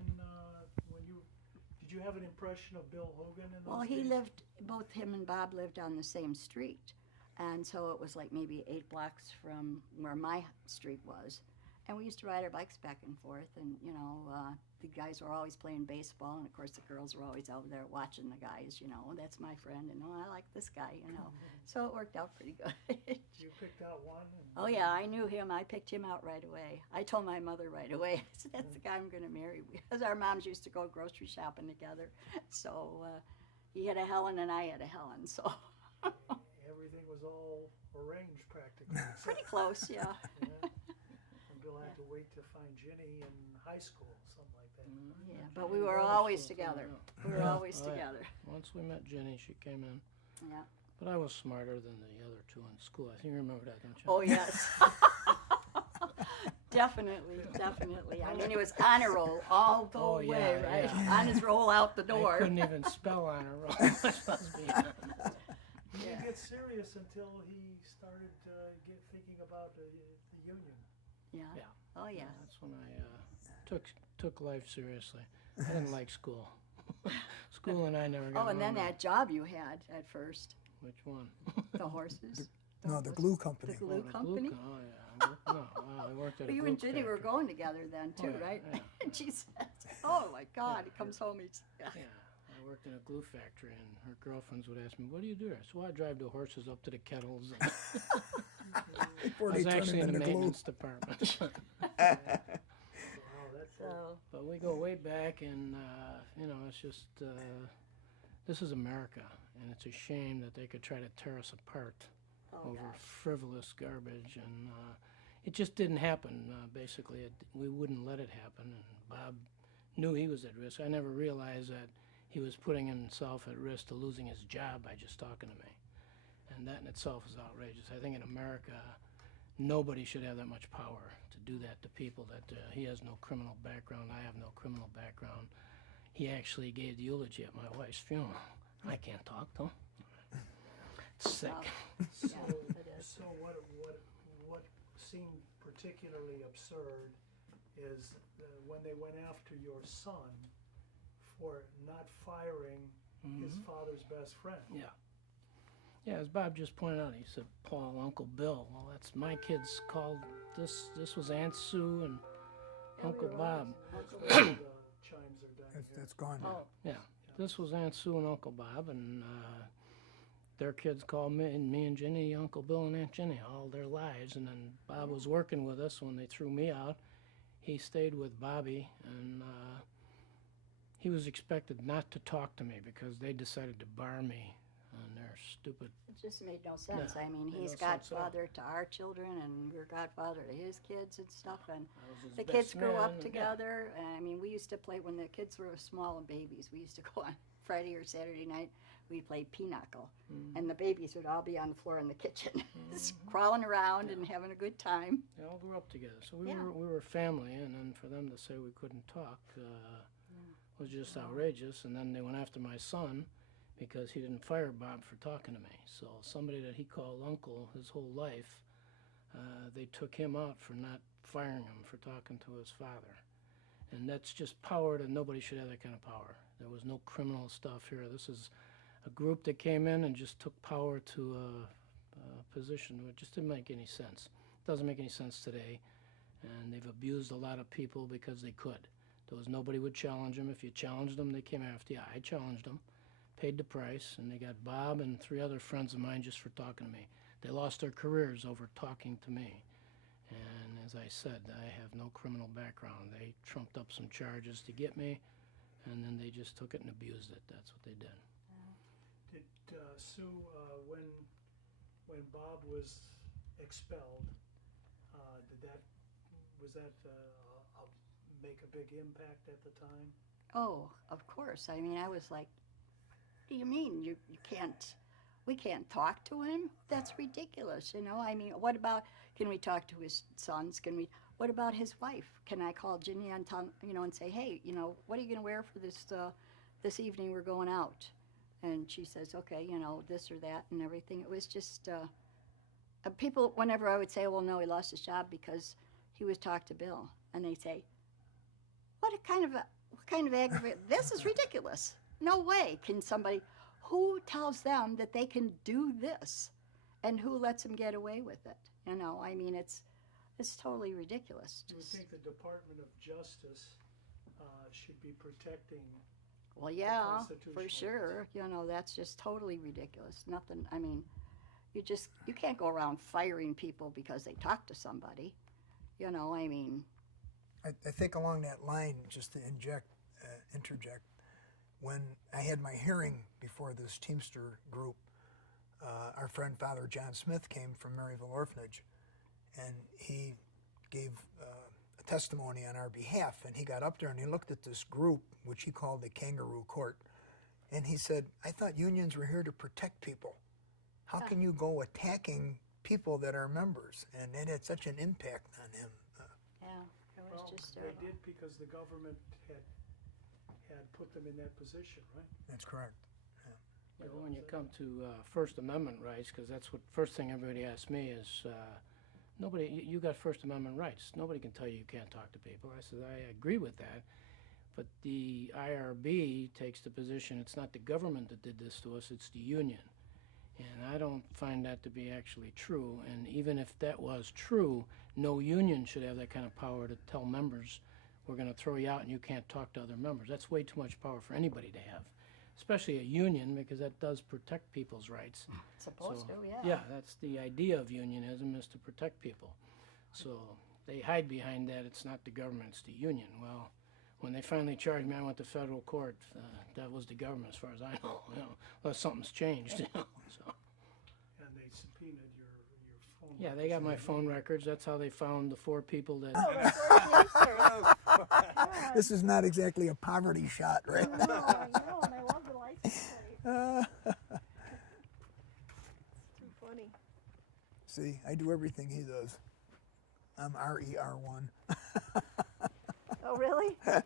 did you have an impression of Bill Hogan in those Well, he days? lived, both him and Bob lived on the same street. And so it was like maybe 8 blocks from where my street was. And we used to ride our bikes back and forth. And, the guys were always playing baseball. And of course, the girls were always out there watching the guys, that's my friend. And, I like this guy, So it worked out pretty good. You picked out one. Oh, yeah, I knew him. I picked him out right away. I told my mother right away. I said, that's the guy I'm going to marry. Because our moms used to go grocery shopping together. So he had a Helen and I had a Helen. So Everything was Pretty close, yeah. Yeah. And Bill had to wait to find Ginny in high school, something like that. Yeah, but we were always together. We were always Oh, yeah. together. Once we met Jenny, she came in. Yeah. But I was smarter than the other two in school. I think you remember that, don't you? Oh, yes. Definitely, definitely. I mean, it was honor roll all the Oh, way, yeah, right? yeah. On his roll out the I door. couldn't even spell on her roll. I must be honest. He didn't get serious until he started thinking about the union. Yeah. Yeah. Oh, yeah. That's when I took life seriously. I didn't like school. School and I never got Oh, and then along. that job you had at first, Which one? the horses. No, the glue company. The glue Oh, company. Oh, yeah. No, I worked at a Well, you glue and Ginny were factory. going together then too, Oh, yeah, right? yeah. And she says, "Oh my God!" He comes home. He's Yeah, I worked in a glue factory, and her girlfriends would ask me, "What do you do there?" So I drive the horses up to the kettles. And Before I was they turn actually them in the into glue. maintenance department. Wow, that's so. But we go way back, and it's just this is America, and it's a shame that they could try to tear us apart Oh over gosh. frivolous garbage, and it just didn't happen. Basically, we wouldn't let it happen, and Bob knew he was at risk. I never realized that he was putting himself at risk to losing his job by just talking to me, and that in itself is outrageous. I think in America, nobody should have that much power to do that to people. That he has no criminal background, I have no criminal background. He actually gave the eulogy at my wife's funeral. I can't talk to him. It's sick. Wow. So, Yeah, it is. so what seemed particularly absurd is when they went after your son for not firing his father's best friend. Yeah. Yeah, as Bob just pointed out, he said, Paul, Uncle Bill. Well, that's my kids called, this was Aunt Sue and Uncle Bob. That's where the chimes are done here. That's gone now. Oh, Yeah, this was Aunt Sue and Uncle Bob, and their kids called me and Ginny Uncle Bill and Aunt Ginny all their lives. And then Bob was working with us when they threw me out. He stayed with Bobby, and he was expected not to talk to me because they decided to bar me on their stupid. it just made no sense. No, I mean, made he's no sense at all. godfather to our children, and we're godfather to his kids and stuff. And I was his the best kids grew man, up and- together. And I mean, we used to play when the kids were small and babies. We used to go on Friday or Saturday night. We played pinochle, and the babies would all be on the floor in the kitchen, just crawling around and having a good time. They all grew up together, so Yeah. we were family. And then for them to say we couldn't talk was just outrageous. And then they went after my son because he didn't fire Bob for talking to me. So somebody that he called uncle his whole life, they took him out for not firing him for talking to his father. And that's just power that nobody should have that kind of power. There was no criminal stuff here. This is a group that came in and just took power to a position where it just didn't make any sense. It doesn't make any sense today. And they've abused a lot of people because they could. There was nobody would challenge them. If you challenged them, they came after you. I challenged them, paid the price, and they got Bob and 3 other friends of mine just for talking to me. They lost their careers over talking to me. And as I said, I have no criminal background. They trumped up some charges to get me, and then they just took it and abused it. That's what they did. Did Sue, when Bob was expelled, was that make a big impact at the time? Oh, of course. I mean, I was like, what do you mean? You can't, we can't talk to him? That's ridiculous, you know? I mean, what about, can we talk to his sons? What about his wife? Can I call Ginny on time, and say, hey, what are you going to wear for this evening we're going out? And she says, okay, this or that and everything. It was just, people, whenever I would say, well, no, he lost his job because he was talked to Bill. And they say, what kind of aggravate, this is ridiculous. No way can somebody, who tells them that they can do this? And who lets them get away with it? I mean, it's totally ridiculous. Do you think the Department of Justice should be protecting? Well, yeah, constitutional for sure. That's just totally ridiculous. Nothing, I mean, you can't go around firing people because they talk to somebody. I mean. I think along that line, just to interject, when I had my hearing before this Teamster group, our friend Father John Smith came from Maryville Orphanage, and he gave a testimony on our behalf. And he got up there and he looked at this group, which he called the Kangaroo Court, and he said, "I thought unions were here to protect people. How can you go attacking people that are members?" And it had such an impact on him. Yeah, it was Well, just they terrible. did because the government had put them in that position, right? That's correct. Yeah, but when you come to First Amendment rights, because that's what first thing everybody asks me is, you got First Amendment rights. Nobody can tell you you can't talk to people. I said, I agree with that, but the IRB takes the position it's not the government that did this to us, it's the union. And I don't find that to be actually true. And even if that was true, no union should have that kind of power to tell members, we're going to throw you out and you can't talk to other members. That's way too much power for anybody to have, especially a union, because that does protect people's rights. Supposed to, yeah. Yeah, that's the idea of unionism, is to protect people. So they hide behind that. It's not the government, it's the union. Well, when they finally charged me, I went to federal court. That was the government, as far as I know. Unless something's changed. So. And they subpoenaed your phone. Yeah, they got my phone records. That's how they found the 4 people that. This is not exactly a poverty shot, right? No, I know, and I love the license plate. It's too funny. See, I do everything he does. I'm RER1. Oh, really? Your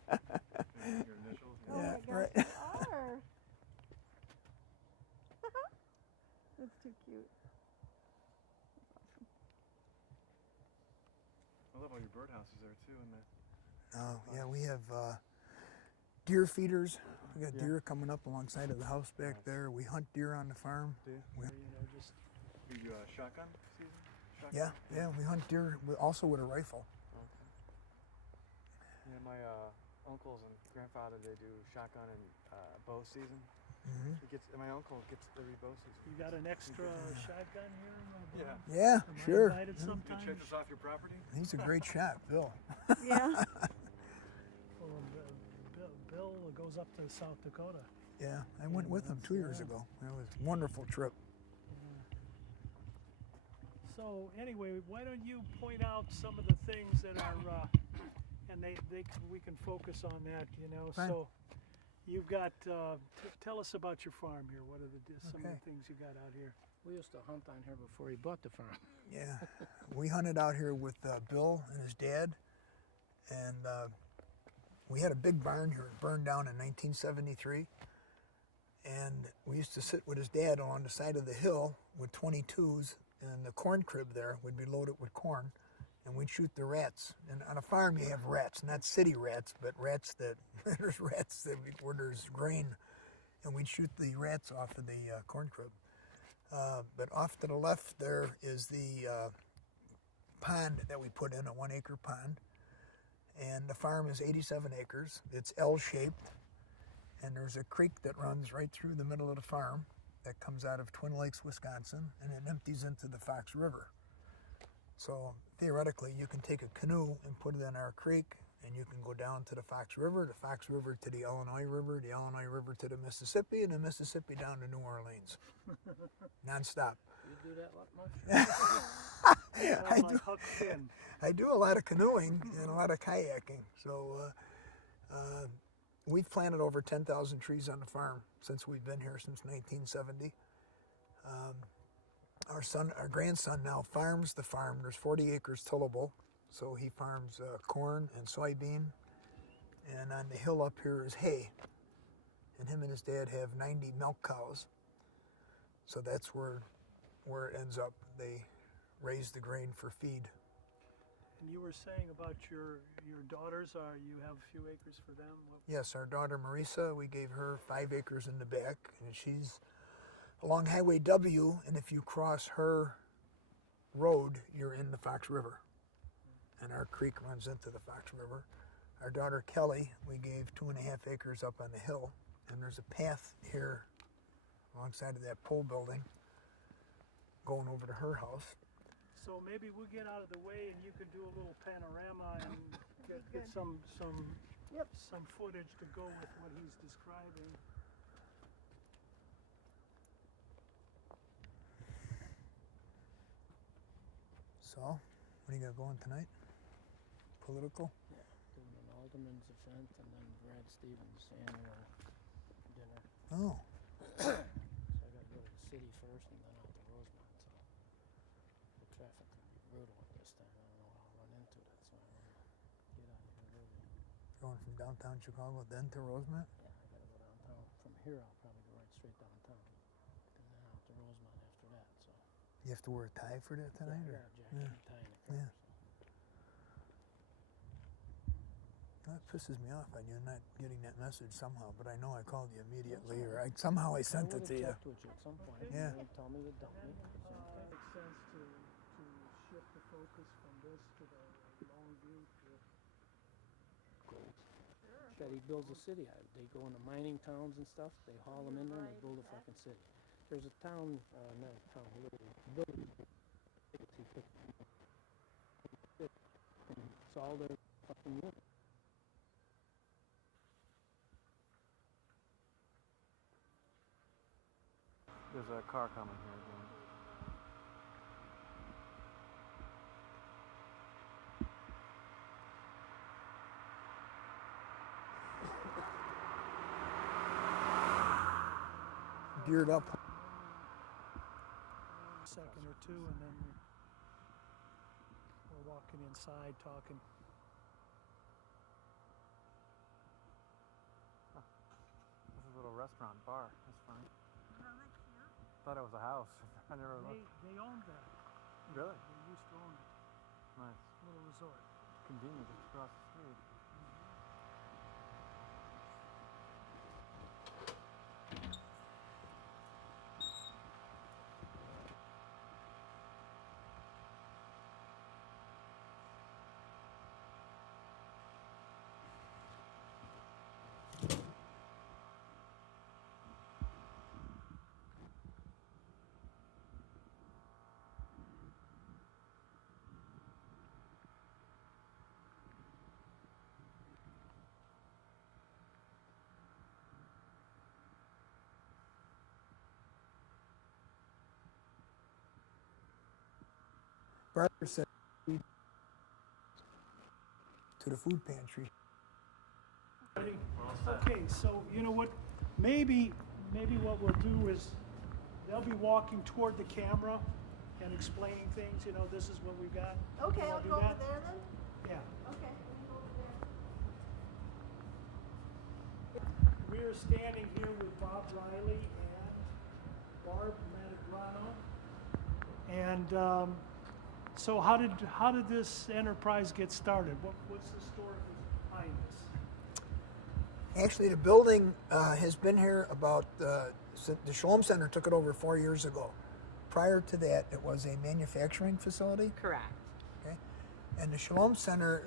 initials? Oh Yeah, my gosh, right. you are. That's too cute. I love all your birdhouses there too, and Oh, yeah, we have deer feeders. We got deer coming up alongside of the house back there. We hunt deer on the farm. do you? We- Just Do you shotgun season? Shotgun? Yeah, we hunt deer also with a rifle. Okay. Yeah, my uncles and grandfather, they do shotgun and bow season. Mhm. My uncle gets every bow season. you got an extra shotgun here? Yeah. Yeah, Am I sure. invited You sometime? check this off your property? He's a great shot, Bill. Yeah. Well, Bill goes up to South Dakota. Yeah, I went with him 2 years ago. It was a wonderful trip. So anyway, why don't you point out some of the things that are, and we can focus on that, Fine. So you've got, tell us about your farm here. What are some of Okay. the things you got out here? We used to hunt on here before he bought the farm. Yeah, we hunted out here with Bill and his dad, and we had a big barn here. It burned down in 1973, and we used to sit with his dad on the side of the hill with 22s, and the corn crib there would be loaded with corn, and we'd shoot the rats. And on a farm, you have rats, not city rats, but rats that there's rats where there's grain, and we'd shoot the rats off of the corn crib. But off to the left there is the pond that we put in, a 1 acre pond. And the farm is 87 acres. It's L-shaped. And there's a creek that runs right through the middle of the farm that comes out of Twin Lakes, Wisconsin, and it empties into the Fox River. So theoretically, you can take a canoe and put it in our creek, and you can go down to the Fox River to the Illinois River to the Mississippi, and the Mississippi down to New Orleans. Non-stop. You do that lot much? I Like do. Huck Finn. I do a lot of canoeing and a lot of kayaking. So we've planted over 10,000 trees on the farm since we've been here since 1970. Our grandson now farms the farm. There's 40 acres tillable, so he farms corn and soybean. And on the hill up here is hay. And him and his dad have 90 milk cows. So that's where it ends up. They raise the grain for feed. And you were saying about your daughters, you have a few acres for them? Yes, our daughter Marisa, we gave her 5 acres in the back, and she's along Highway W, and if you cross her road, you're in the Fox River. And our creek runs into the Fox River. Our daughter Kelly, we gave 2.5 acres up on the hill, and there's a path here alongside of that pole building going over to her house. So maybe we'll get out of the way and you can do a little panorama and get some footage to go with what he's describing. So When are you gonna go on tonight? Political? Yeah, doing an alderman's event and then Brad Stevens' annual dinner. Oh, So I gotta go to the city first and then out to Rosemont, so the traffic can be brutal at this time. I don't know what I'll run into, that's why I wanna get out of here early. going from downtown Chicago then to Rosemont? Yeah, I gotta go downtown. From here, I'll probably go right straight downtown, and then out to Rosemont after that, so. You have to wear a tie for that tonight? Yeah, I or? got a jacket and tie in the car, Yeah. so. That pisses me off on you not getting that message somehow, but I know I called you immediately, or somehow I sent it to you. I would've checked with you at some point. Yeah. You told me to dump me. so. Makes sense to shift the focus from this to the Longview to That he builds a city out of. They go into mining towns and stuff, they haul them in there and they build a fucking city. There's a town, not a town, a little village. It's all their fucking units. There's a car coming here again. Geared up. a second or two, and then we're walking inside talking. This is a little restaurant bar. That's fine. Thought it was a house. I never looked. They owned that. Really? They used to own it. Nice. Little resort. Convenient. It's across the street. Barbara said to the food pantry. Okay, so you know what? Maybe what we'll do is they'll be walking toward the camera and explaining things. You know, this is what we got. Okay, You I'll wanna do go over that? there then. Yeah. Okay, let me go over there. We're standing here with Bob Riley and Barb Matagrano. And so how did this enterprise get started? What's the story behind this? Actually, the building has been here about, the Shalom Center took it over 4 years ago. Prior to that, it was a manufacturing facility. Correct. Okay? And the Shalom Center,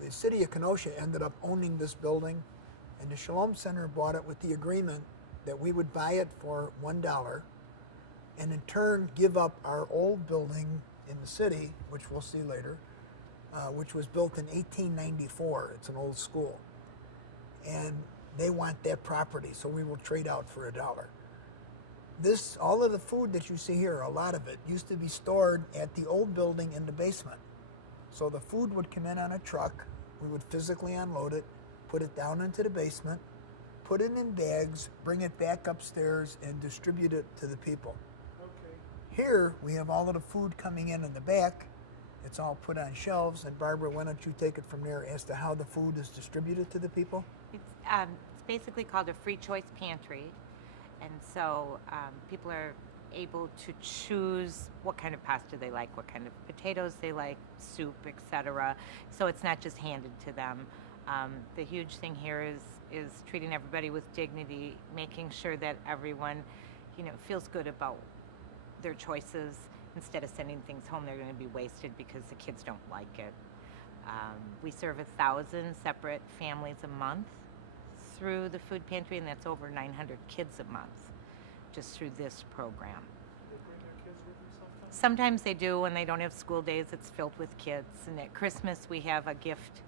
the city of Kenosha ended up owning this building, and the Shalom Center bought it with the agreement that we would buy it for $1 and in turn give up our old building in the city, which we'll see later, which was built in 1894. It's an old school. And they want that property, so we will trade out for $1. All of the food that you see here, a lot of it, used to be stored at the old building in the basement. So the food would come in on a truck, we would physically unload it, put it down into the basement, put it in bags, bring it back upstairs, and distribute it to the people. Okay. Here, we have all of the food coming in the back. It's all put on shelves. And Barbara, why don't you take it from there as to how the food is distributed to the people? It's basically called a free choice pantry. And so people are able to choose what kind of pasta they like, what kind of potatoes they like, soup, etc. So it's not just handed to them. The huge thing here is treating everybody with dignity, making sure that everyone, feels good about their choices. Instead of sending things home, they're going to be wasted because the kids don't like it. We serve 1,000 separate families a month through the food pantry, and that's over 900 kids a month just through this program. They bring their kids with them sometimes? Sometimes they do. When they don't have school days, it's filled with kids. And at Christmas, we have a gift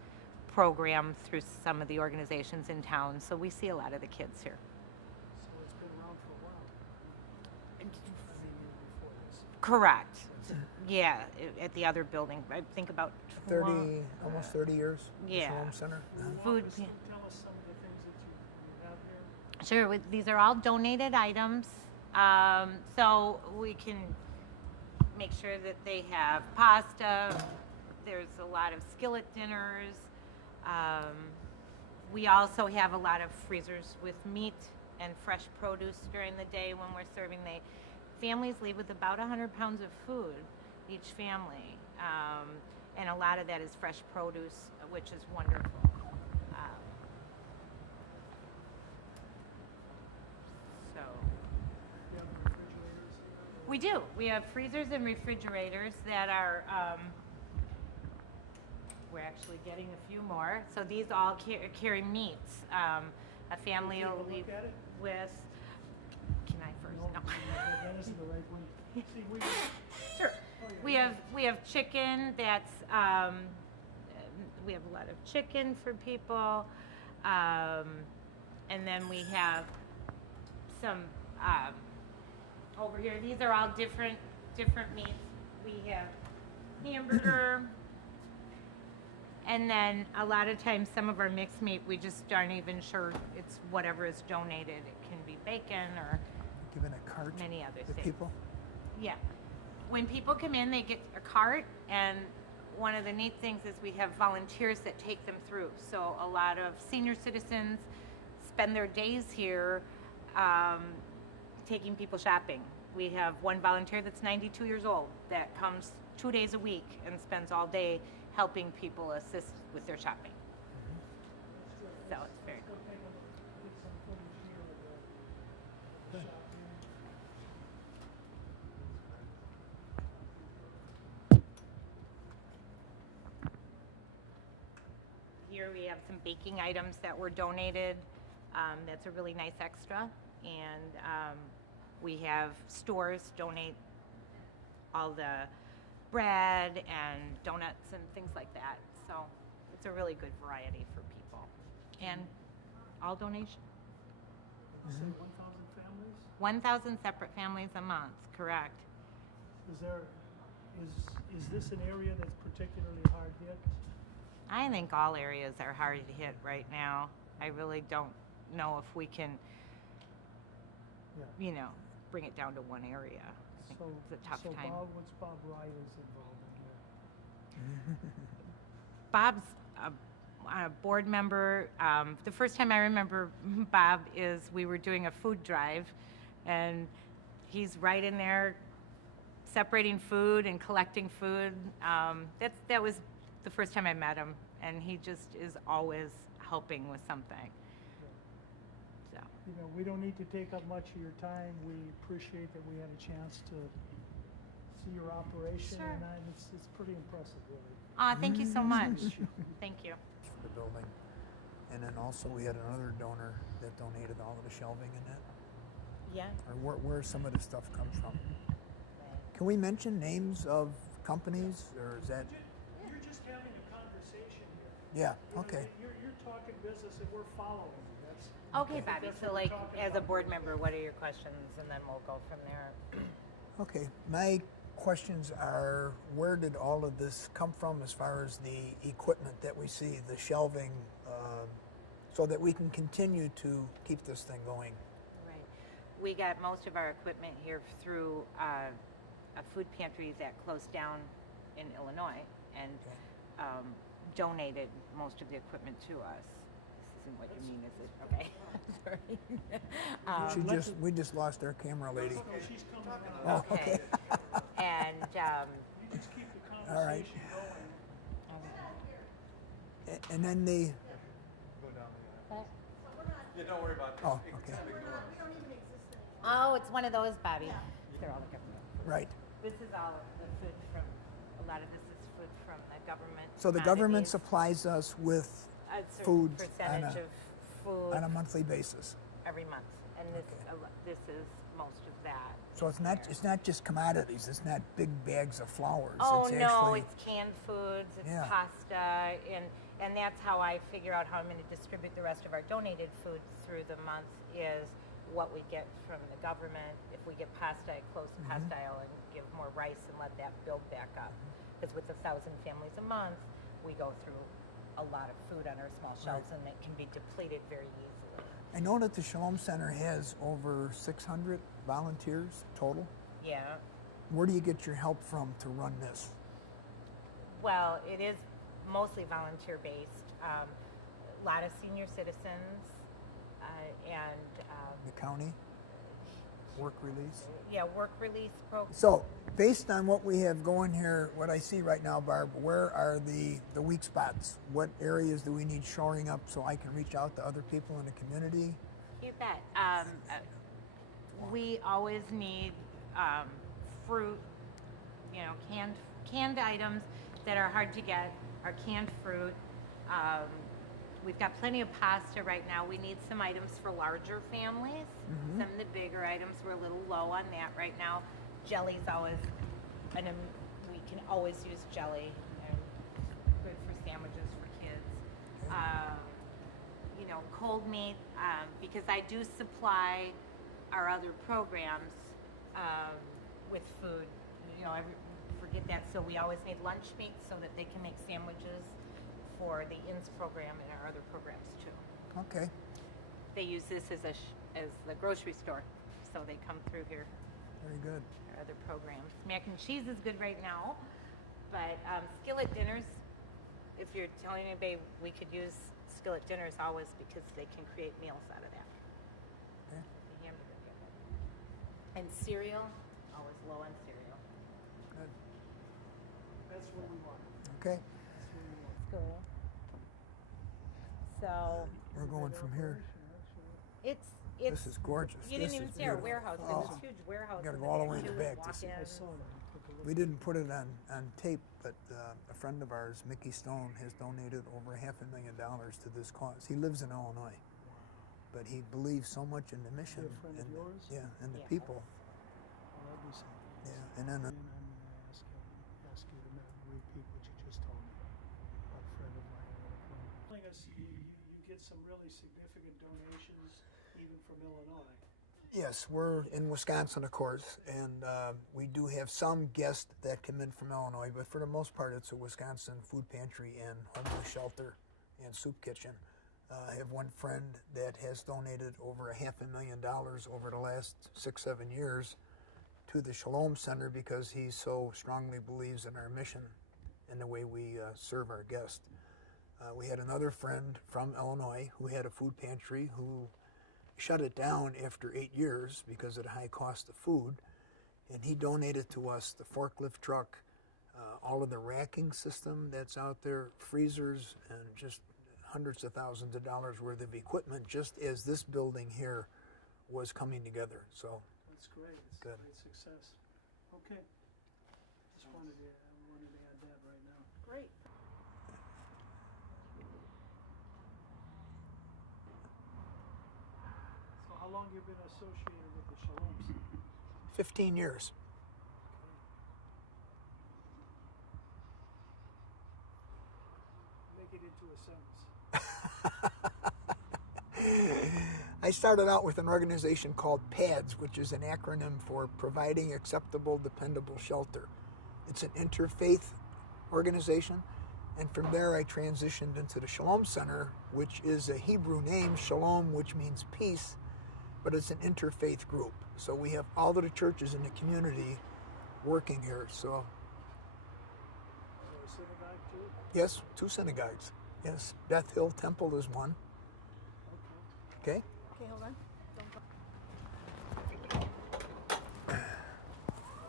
program through some of the organizations in town, so we see a lot of the kids here. So it's been around for a while. I mean, before this. Correct. yeah, at the other building. I think about 30, almost 30 years. Yeah. Shalom Center. food. Tell us some of the things that you have here. Sure, these are all donated items, so we can make sure that they have pasta. There's a lot of skillet dinners. We also have a lot of freezers with meat and fresh produce during the day when we're serving. Families leave with about 100 pounds of food, each family, and a lot of that is fresh produce, which is wonderful. So. You have refrigerators here? We do. We have freezers and refrigerators that are, we're actually getting a few more. So these all carry meats. A family Can we will take a leave look at it? with, can I first? No. That isn't the right one. See, we, Sure. oh, yeah, We have chicken that's, we have a lot of chicken for people. And then we have some, over here, these are all different meats. We have hamburger, and then a lot of times some of our mixed meat, we just aren't even sure it's whatever is donated. It can be bacon or Given a cart many other to things. people. Yeah. When people come in, they get a cart, and one of the neat things is we have volunteers that take them through. So a lot of senior citizens spend their days here taking people shopping. We have one volunteer that's 92 years old that comes 2 days a week and spends all day helping people assist with their shopping. So it's very cool. we'll take get some footage here of the shop here. Here we have some baking items that were donated. That's a really nice extra. And we have stores donate all the bread and donuts and things like that. So it's a really good variety for people. And all donation. You say 1,000 families? 1,000 separate families a month, correct. Is this an area that's particularly hard hit? I think all areas are hard to hit right now. I really don't know if we can, Yeah. bring it down to one area. I think it's a tough so time. what's Bob Ryder's involvement here? Bob's a board member. The first time I remember Bob is we were doing a food drive, and he's right in there separating food and collecting food. That was the first time I met him, and he just is always helping with something. So. We don't need to take up much of your time. We appreciate that we had a chance to see your operation, Sure. and it's pretty impressive, really. Thank you so much. Thank you. For the building. And then also we had another donor that donated all of the shelving in it. Yeah. Or where some of the stuff comes from. Can we mention names of companies, or is that? You're just having a conversation here. Yeah, okay. You're talking business and we're following you. That's Okay, Bobby. That's So, what we're like, talking as a about. board member, what are your questions, and then we'll go from there. Okay, my questions are, where did all of this come from as far as the equipment that we see, the shelving, so that we can continue to keep this thing going? Right. We got most of our equipment here through a food pantry that closed down in Illinois and donated most of the equipment to us. This isn't what you mean, is it? Okay. Sorry. We just lost our camera lady. No, she's coming around. Oh, okay. And You just keep the All right. conversation going. And then the, Go down the Yeah, don't worry about it. oh, okay, oh, it's one of those, Bobby. They're all looking. right. This is all of the food from. A lot of this is food from the government. So the government entities. supplies us with A certain food percentage of food on a monthly basis. every month, and this is most of that. So it's not just commodities. It's not big bags of flowers. Oh it's no, actually, it's canned foods, it's Yeah. pasta, and that's how I figure out how I'm going to distribute the rest of our donated food through the month. Is what we get from the government. If we get past aisle, close the past aisle and give more rice and let that build back up. Because with 1,000 families a month, we go through a lot of food on our small shelves, and it can be depleted very easily. I know that the Shalom Center has over 600 volunteers total. Yeah. Where do you get your help from to run this? Well, it is mostly volunteer based. A lot of senior citizens and The county? Work release? work release programs. So, based on what we have going here, what I see right now, Barb, where are the weak spots? What areas do we need shoring up so I can reach out to other people in the community? You bet. We always need fruit, canned items that are hard to get, our canned fruit. We've got plenty of pasta right now. We need some items for larger families. Some of the bigger items, we're a little low on that right now. Jelly's always, we can always use jelly. And good for sandwiches for kids. Cold meat, because I do supply our other programs with food. Forget that. So we always need lunch meat so that they can make sandwiches for the INS program and our other programs too. Okay. They use this as as the grocery store, so they come through here. Very good. Our other programs. Mac and cheese is good right now, but skillet dinners. If you're telling anybody, we could use skillet dinners always because they can create meals out of that. Okay. The hamburger. And cereal, always low on cereal. Good. That's what we want. Okay. That's what we want. School. So We're going from here. it's This is gorgeous. You This didn't even is see our beautiful. warehouse. Oh. It's a huge warehouse. Gotta in go all the way in back, the too, back to see. I walk-ins. saw that. I took a look. We didn't put it on tape, but a friend of ours, Mickey Stone, has donated over $500,000 to this cause. He lives in Illinois, but he believes so much in the mission. a friend of and yours? Yeah, and the Yeah. people. Oh, that'd be something. Yeah, and then And I'm gonna ask you to repeat what you just told me about a friend of mine. Telling us you get some really significant donations even from Illinois. yes, we're in Wisconsin, of course, and we do have some guests that come in from Illinois, but for the most part, it's a Wisconsin food pantry and homeless shelter and soup kitchen. I have one friend that has donated over $500,000 over the last 6-7 years to the Shalom Center because he so strongly believes in our mission and the way we serve our guests. We had another friend from Illinois who had a food pantry who shut it down after 8 years because of the high cost of food, and he donated to us the forklift truck, all of the racking system that's out there, freezers, and just hundreds of thousands of dollars worth of equipment just as this building here was coming together. So That's great. It's Good. a great success. Okay. Just wanted to add that right now. Great. So how long you been associated with the Shalom Center? 15 years. Make it into a sentence. I started out with an organization called PADS, which is an acronym for Providing Acceptable, Dependable Shelter. It's an interfaith organization, and from there I transitioned into the Shalom Center, which is a Hebrew name, Shalom, which means peace, but it's an interfaith group. So we have all of the churches in the community working here. So So a synagogue too? yes, 2 synagogues. Yes, Beth Hill Temple is one. Okay. Okay. Okay, hold on.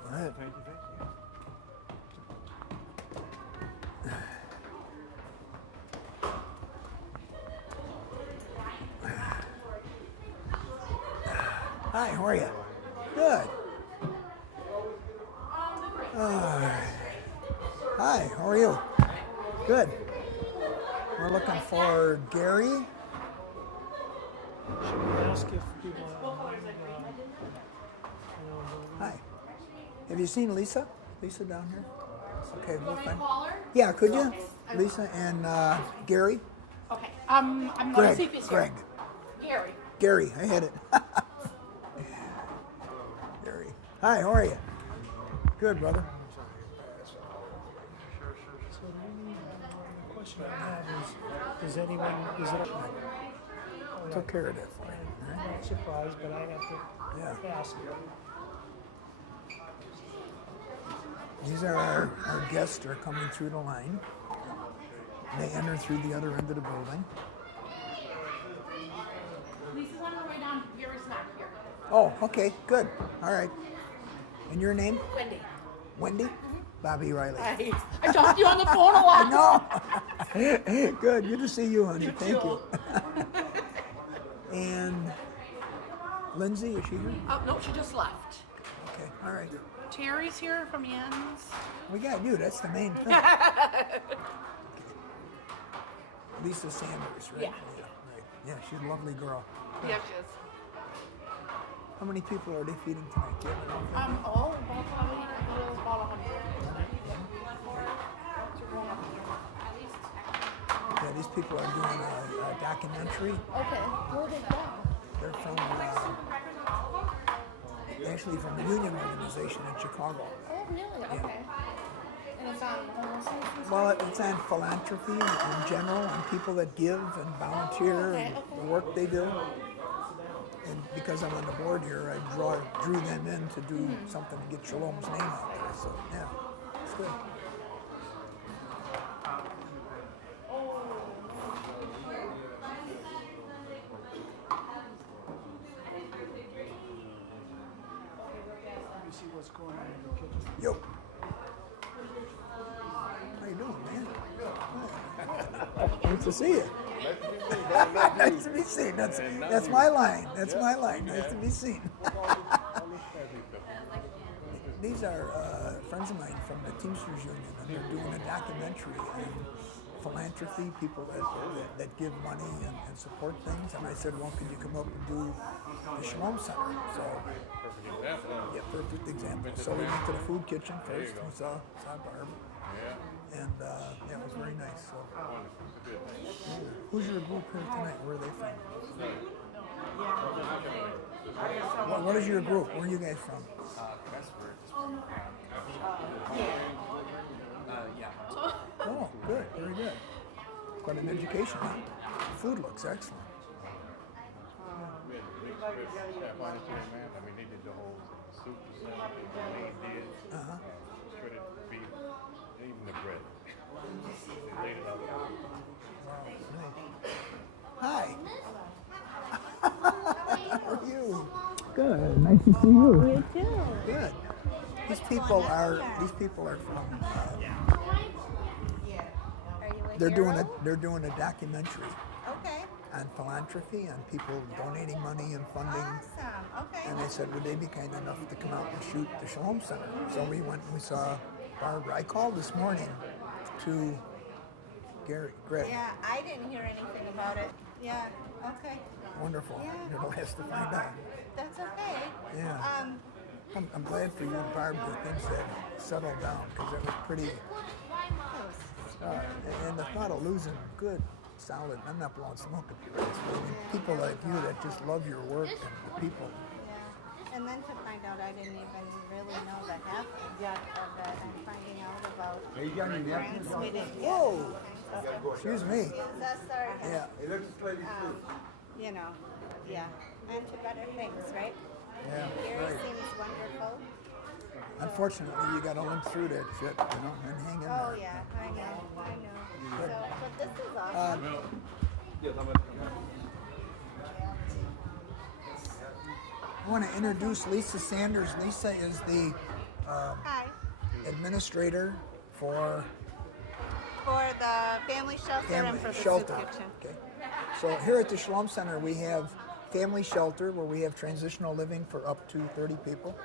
Go ahead. Thank you, thank you. Hi, how are you? Good. Hi, how are you? Good. We're looking for Gary. Should we ask if people Hi. Have you seen Lisa? Lisa down here? Okay, we'll find. Yeah, could you? Lisa and Gary? Okay. I'm gonna Greg. see if he's Greg. here. Gary. Gary, I had it. Hi, how are you? Good, brother. So the question I have is anyone, is it, Took care of that for you. I'm All right? not surprised, but I have Yeah. to ask. These are our guests that are coming through the line. They enter through the other end of the building. Lisa's on her way down. Gary's not here. Oh, okay, good. All right. And your name? Wendy. Wendy? Bobby Riley. I talked to you on the phone a lot. No. Good. Good to see you, honey. Thank you. And Lindsay, is she here? Oh, no, she just left. Okay. All right. Terry's here from Jens. We got you. That's the main thing. Lisa Sanders, right? Yeah. Right. Yeah, she's a lovely girl. Yeah, she is. How many people are they feeding tonight? Do you have an idea? About probably about 100. Yeah, these people are doing a documentary. Okay, where are they from? They're from, actually from a union organization in Chicago. Oh, really? Okay. And it's on homelessness and stuff? Well, it's on philanthropy in general and people that give and volunteer and the work they do. And because I'm on the board here, I drew them in to do something to get Shalom's name out there. So, yeah, it's good. Let me see what's going on in the kitchen. Yo. How you doing, man? Good to see you. Nice to be seen. That's my line. That's my line. Nice to be seen. These are friends of mine from the Teamsters Union, and they're doing a documentary on philanthropy, people that give money and support things. And I said, well, could you come up and do the Shalom Center? So, yeah, perfect example. So we went to the food kitchen first. We saw Barb. And yeah, it was very nice. So, yeah. Who's your group here tonight? Where are they from? What is your group? Where are you guys from? Oh, good, very good. Quite an education, huh? Food looks excellent. Uh-huh. Hi. How are you? Good. Nice to see you. You too. Good. These people are from. They're doing a documentary Okay. on philanthropy and people donating money and funding. Awesome. Okay. And they said, would they be kind enough to come out and shoot the Shalom Center? So we went and we saw Barbara. I called this morning to Greg. Yeah, I didn't hear anything about it. Yeah. Okay. Wonderful. Yeah. You're the last to find out. That's okay. Yeah. I'm glad for you and Barb that things had settled down because it was pretty. And the thought of losing good, solid, I'm not blowing smoke up your ass, but I mean, people like you that just love your work and the people. Yeah. And then to find out I didn't even really know that happened yet, that I'm finding out about grants we didn't get. Whoa! Excuse me. That's our, Yeah. you know, yeah. And to better things, right? Yeah. Gary Right. seems wonderful. Unfortunately, you got to limp through that shit, and hang in there. Oh yeah, I know. So, but this is awesome. I want to introduce Lisa Sanders. Lisa is the Hi. administrator for For the family shelter and for the shelter. soup kitchen. Okay. So here at the Shalom Center, we have family shelter where we have transitional living for up to 30 people.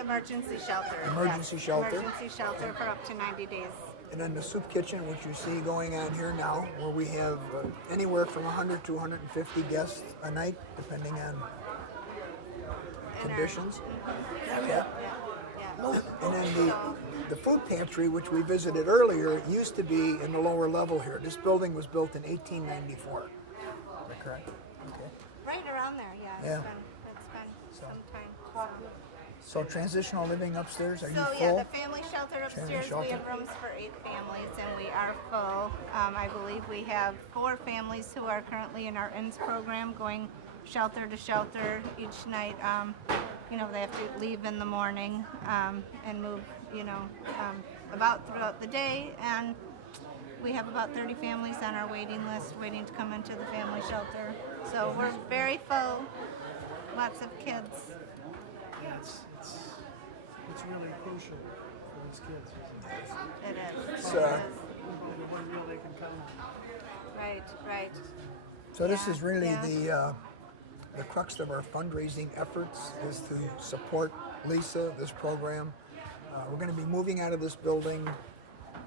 Emergency shelter. Emergency yes. shelter. Emergency shelter for up to 90 days. And then the soup kitchen, which you see going on here now, where we have anywhere from 100 to 150 guests a night, depending on conditions. Yeah. Yeah. And then the food pantry, which we visited earlier, used to be in the lower level here. This building was built in 1894. Is that correct? Okay. Right around there, yeah. Yeah. It's been some time. So transitional living upstairs, are you So full? yeah, the family shelter upstairs, we shelter? have rooms for 8 families, and we are full. I believe we have 4 families who are currently in our INS program, going shelter to shelter each night. You know, they have to leave in the morning and move, you know, about throughout the day. And we have about 30 families on our waiting list waiting to come into the family shelter. So we're very full, lots of kids. Yeah, it's really crucial for these kids, isn't it? It is. It's, It is. One meal they can count on. Right, right. So this Yeah, is really yeah. the crux of our fundraising efforts is to support Lisa, this program. We're going to be moving out of this building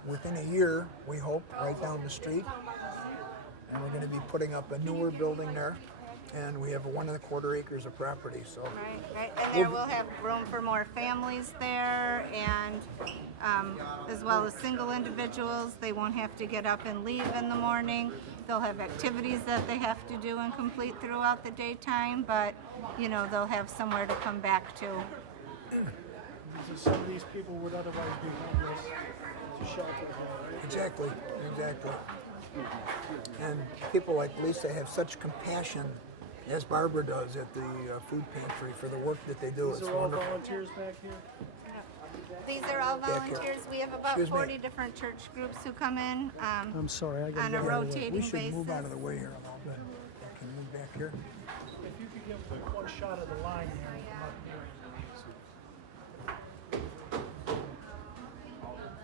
within a year, we hope, right down the street. And we're going to be putting up a newer building there. And we have 1.25 acres of property, so. Right, right. And there we'll have room for more families there, and as well as single individuals. They won't have to get up and leave in the morning. They'll have activities that they have to do and complete throughout the daytime, but, you know, they'll have somewhere to come back to. Because some of these people would otherwise be homeless. It's a shelter here, right? Exactly, exactly. And people like Lisa have such compassion, as Barbara does at the food pantry, for the work that they do. These It's are all wonderful. volunteers back here? These are all Back here. volunteers. We have about Excuse me. 40 different church groups who come in. I'm sorry, I On a got rotating We should basis. move out of the way here a little bit. Can you move back here? If you could give one shot of the line here,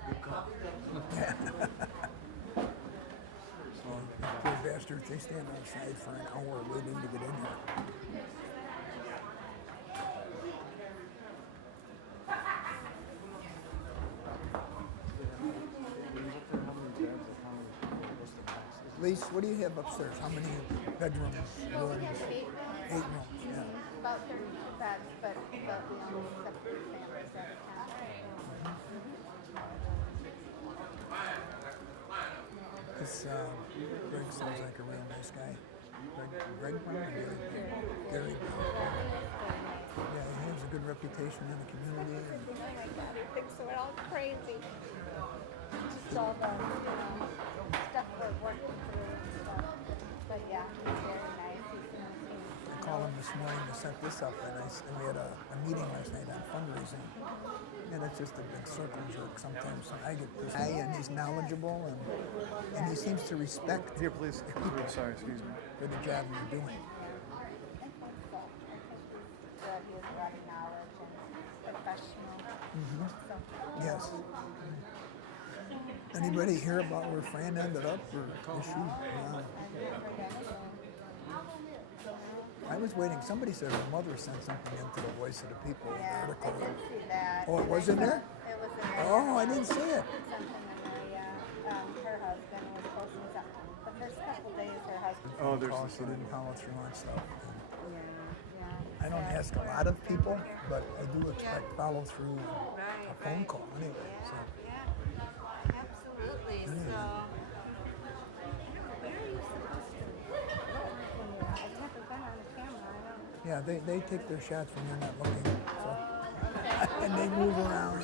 and come up here. Poor bastards, they stand outside for an hour waiting to get in here. Lise, what do you have upstairs? How many bedrooms, rooms? 8 rooms, yeah. About 32 beds, but we only accept 3 families at a time. This Greg sounds like a real nice guy. Greg Brown? Or Gary Brown? Yeah, he has a good reputation in the community. And Oh my God, he thinks we're all crazy. Just all the, stuff we're working through and stuff. But yeah, he's very nice. I called him this morning to set this up, and we had a meeting last night on fundraising. And it's just a big circle jerk sometimes. So I get this guy, and he's knowledgeable, and he seems to respect Here, please. Sorry, excuse me. for the job you're doing. Good, he has a lot of knowledge and professional. Yes. Anybody hear about where Fran ended up, or is she? Yeah. I was waiting. Somebody said her mother sent something into the Voice of the People Yeah, article. I did see that. Oh, it was in there? It was in there. Oh, I didn't see it. Something in there, yeah. Her husband was posting something. The first couple days, her husband. Oh, there's Call, the she sign. didn't follow through on stuff. Yeah. I don't ask a lot of people, but I do expect follow through on Right, a phone right. call anyway. So. Yeah, absolutely. So, where are you supposed to look when you're? I've never been on a camera. I don't. Yeah, they take their shots when you're not looking. So. Okay. And they move around.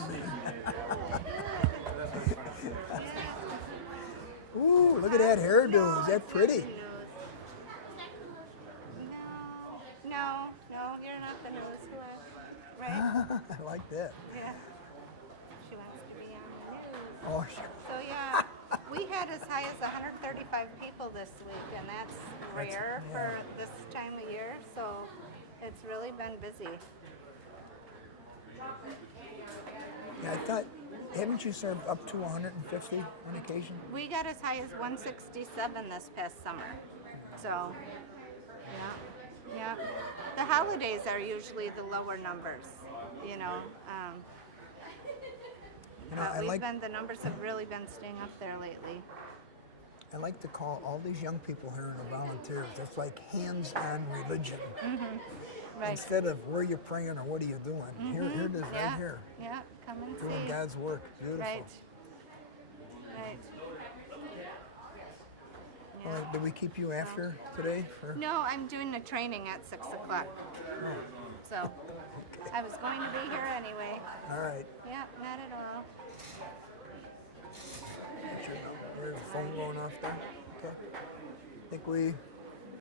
Ooh, look at that hairdo. Is that pretty? No, you're not the news. Who are, right? I like that. Yeah. She wants to be on the news. Oh, sure. So yeah, we had as high as 135 people this week, and that's rare yeah. for this time of year. So it's really been busy. Yeah, I thought, haven't you served up to 150 on occasion? We got as high as 167 this past summer. So, yeah. The holidays are usually the lower numbers, you know. You know, But the numbers have really been staying up there lately. I like to call all these young people here the volunteers. It's like hands-on religion. Right. Instead of where you praying or what are you doing. Here it is Yeah. right here. Yeah, come and Doing see. God's work. Beautiful. Right. Right. Well, did we keep you after today? For, No, I'm doing a training at 6 o'clock. so I was going to be here anyway. All right. Yeah, not at all. There's a phone going off there. Okay. I think we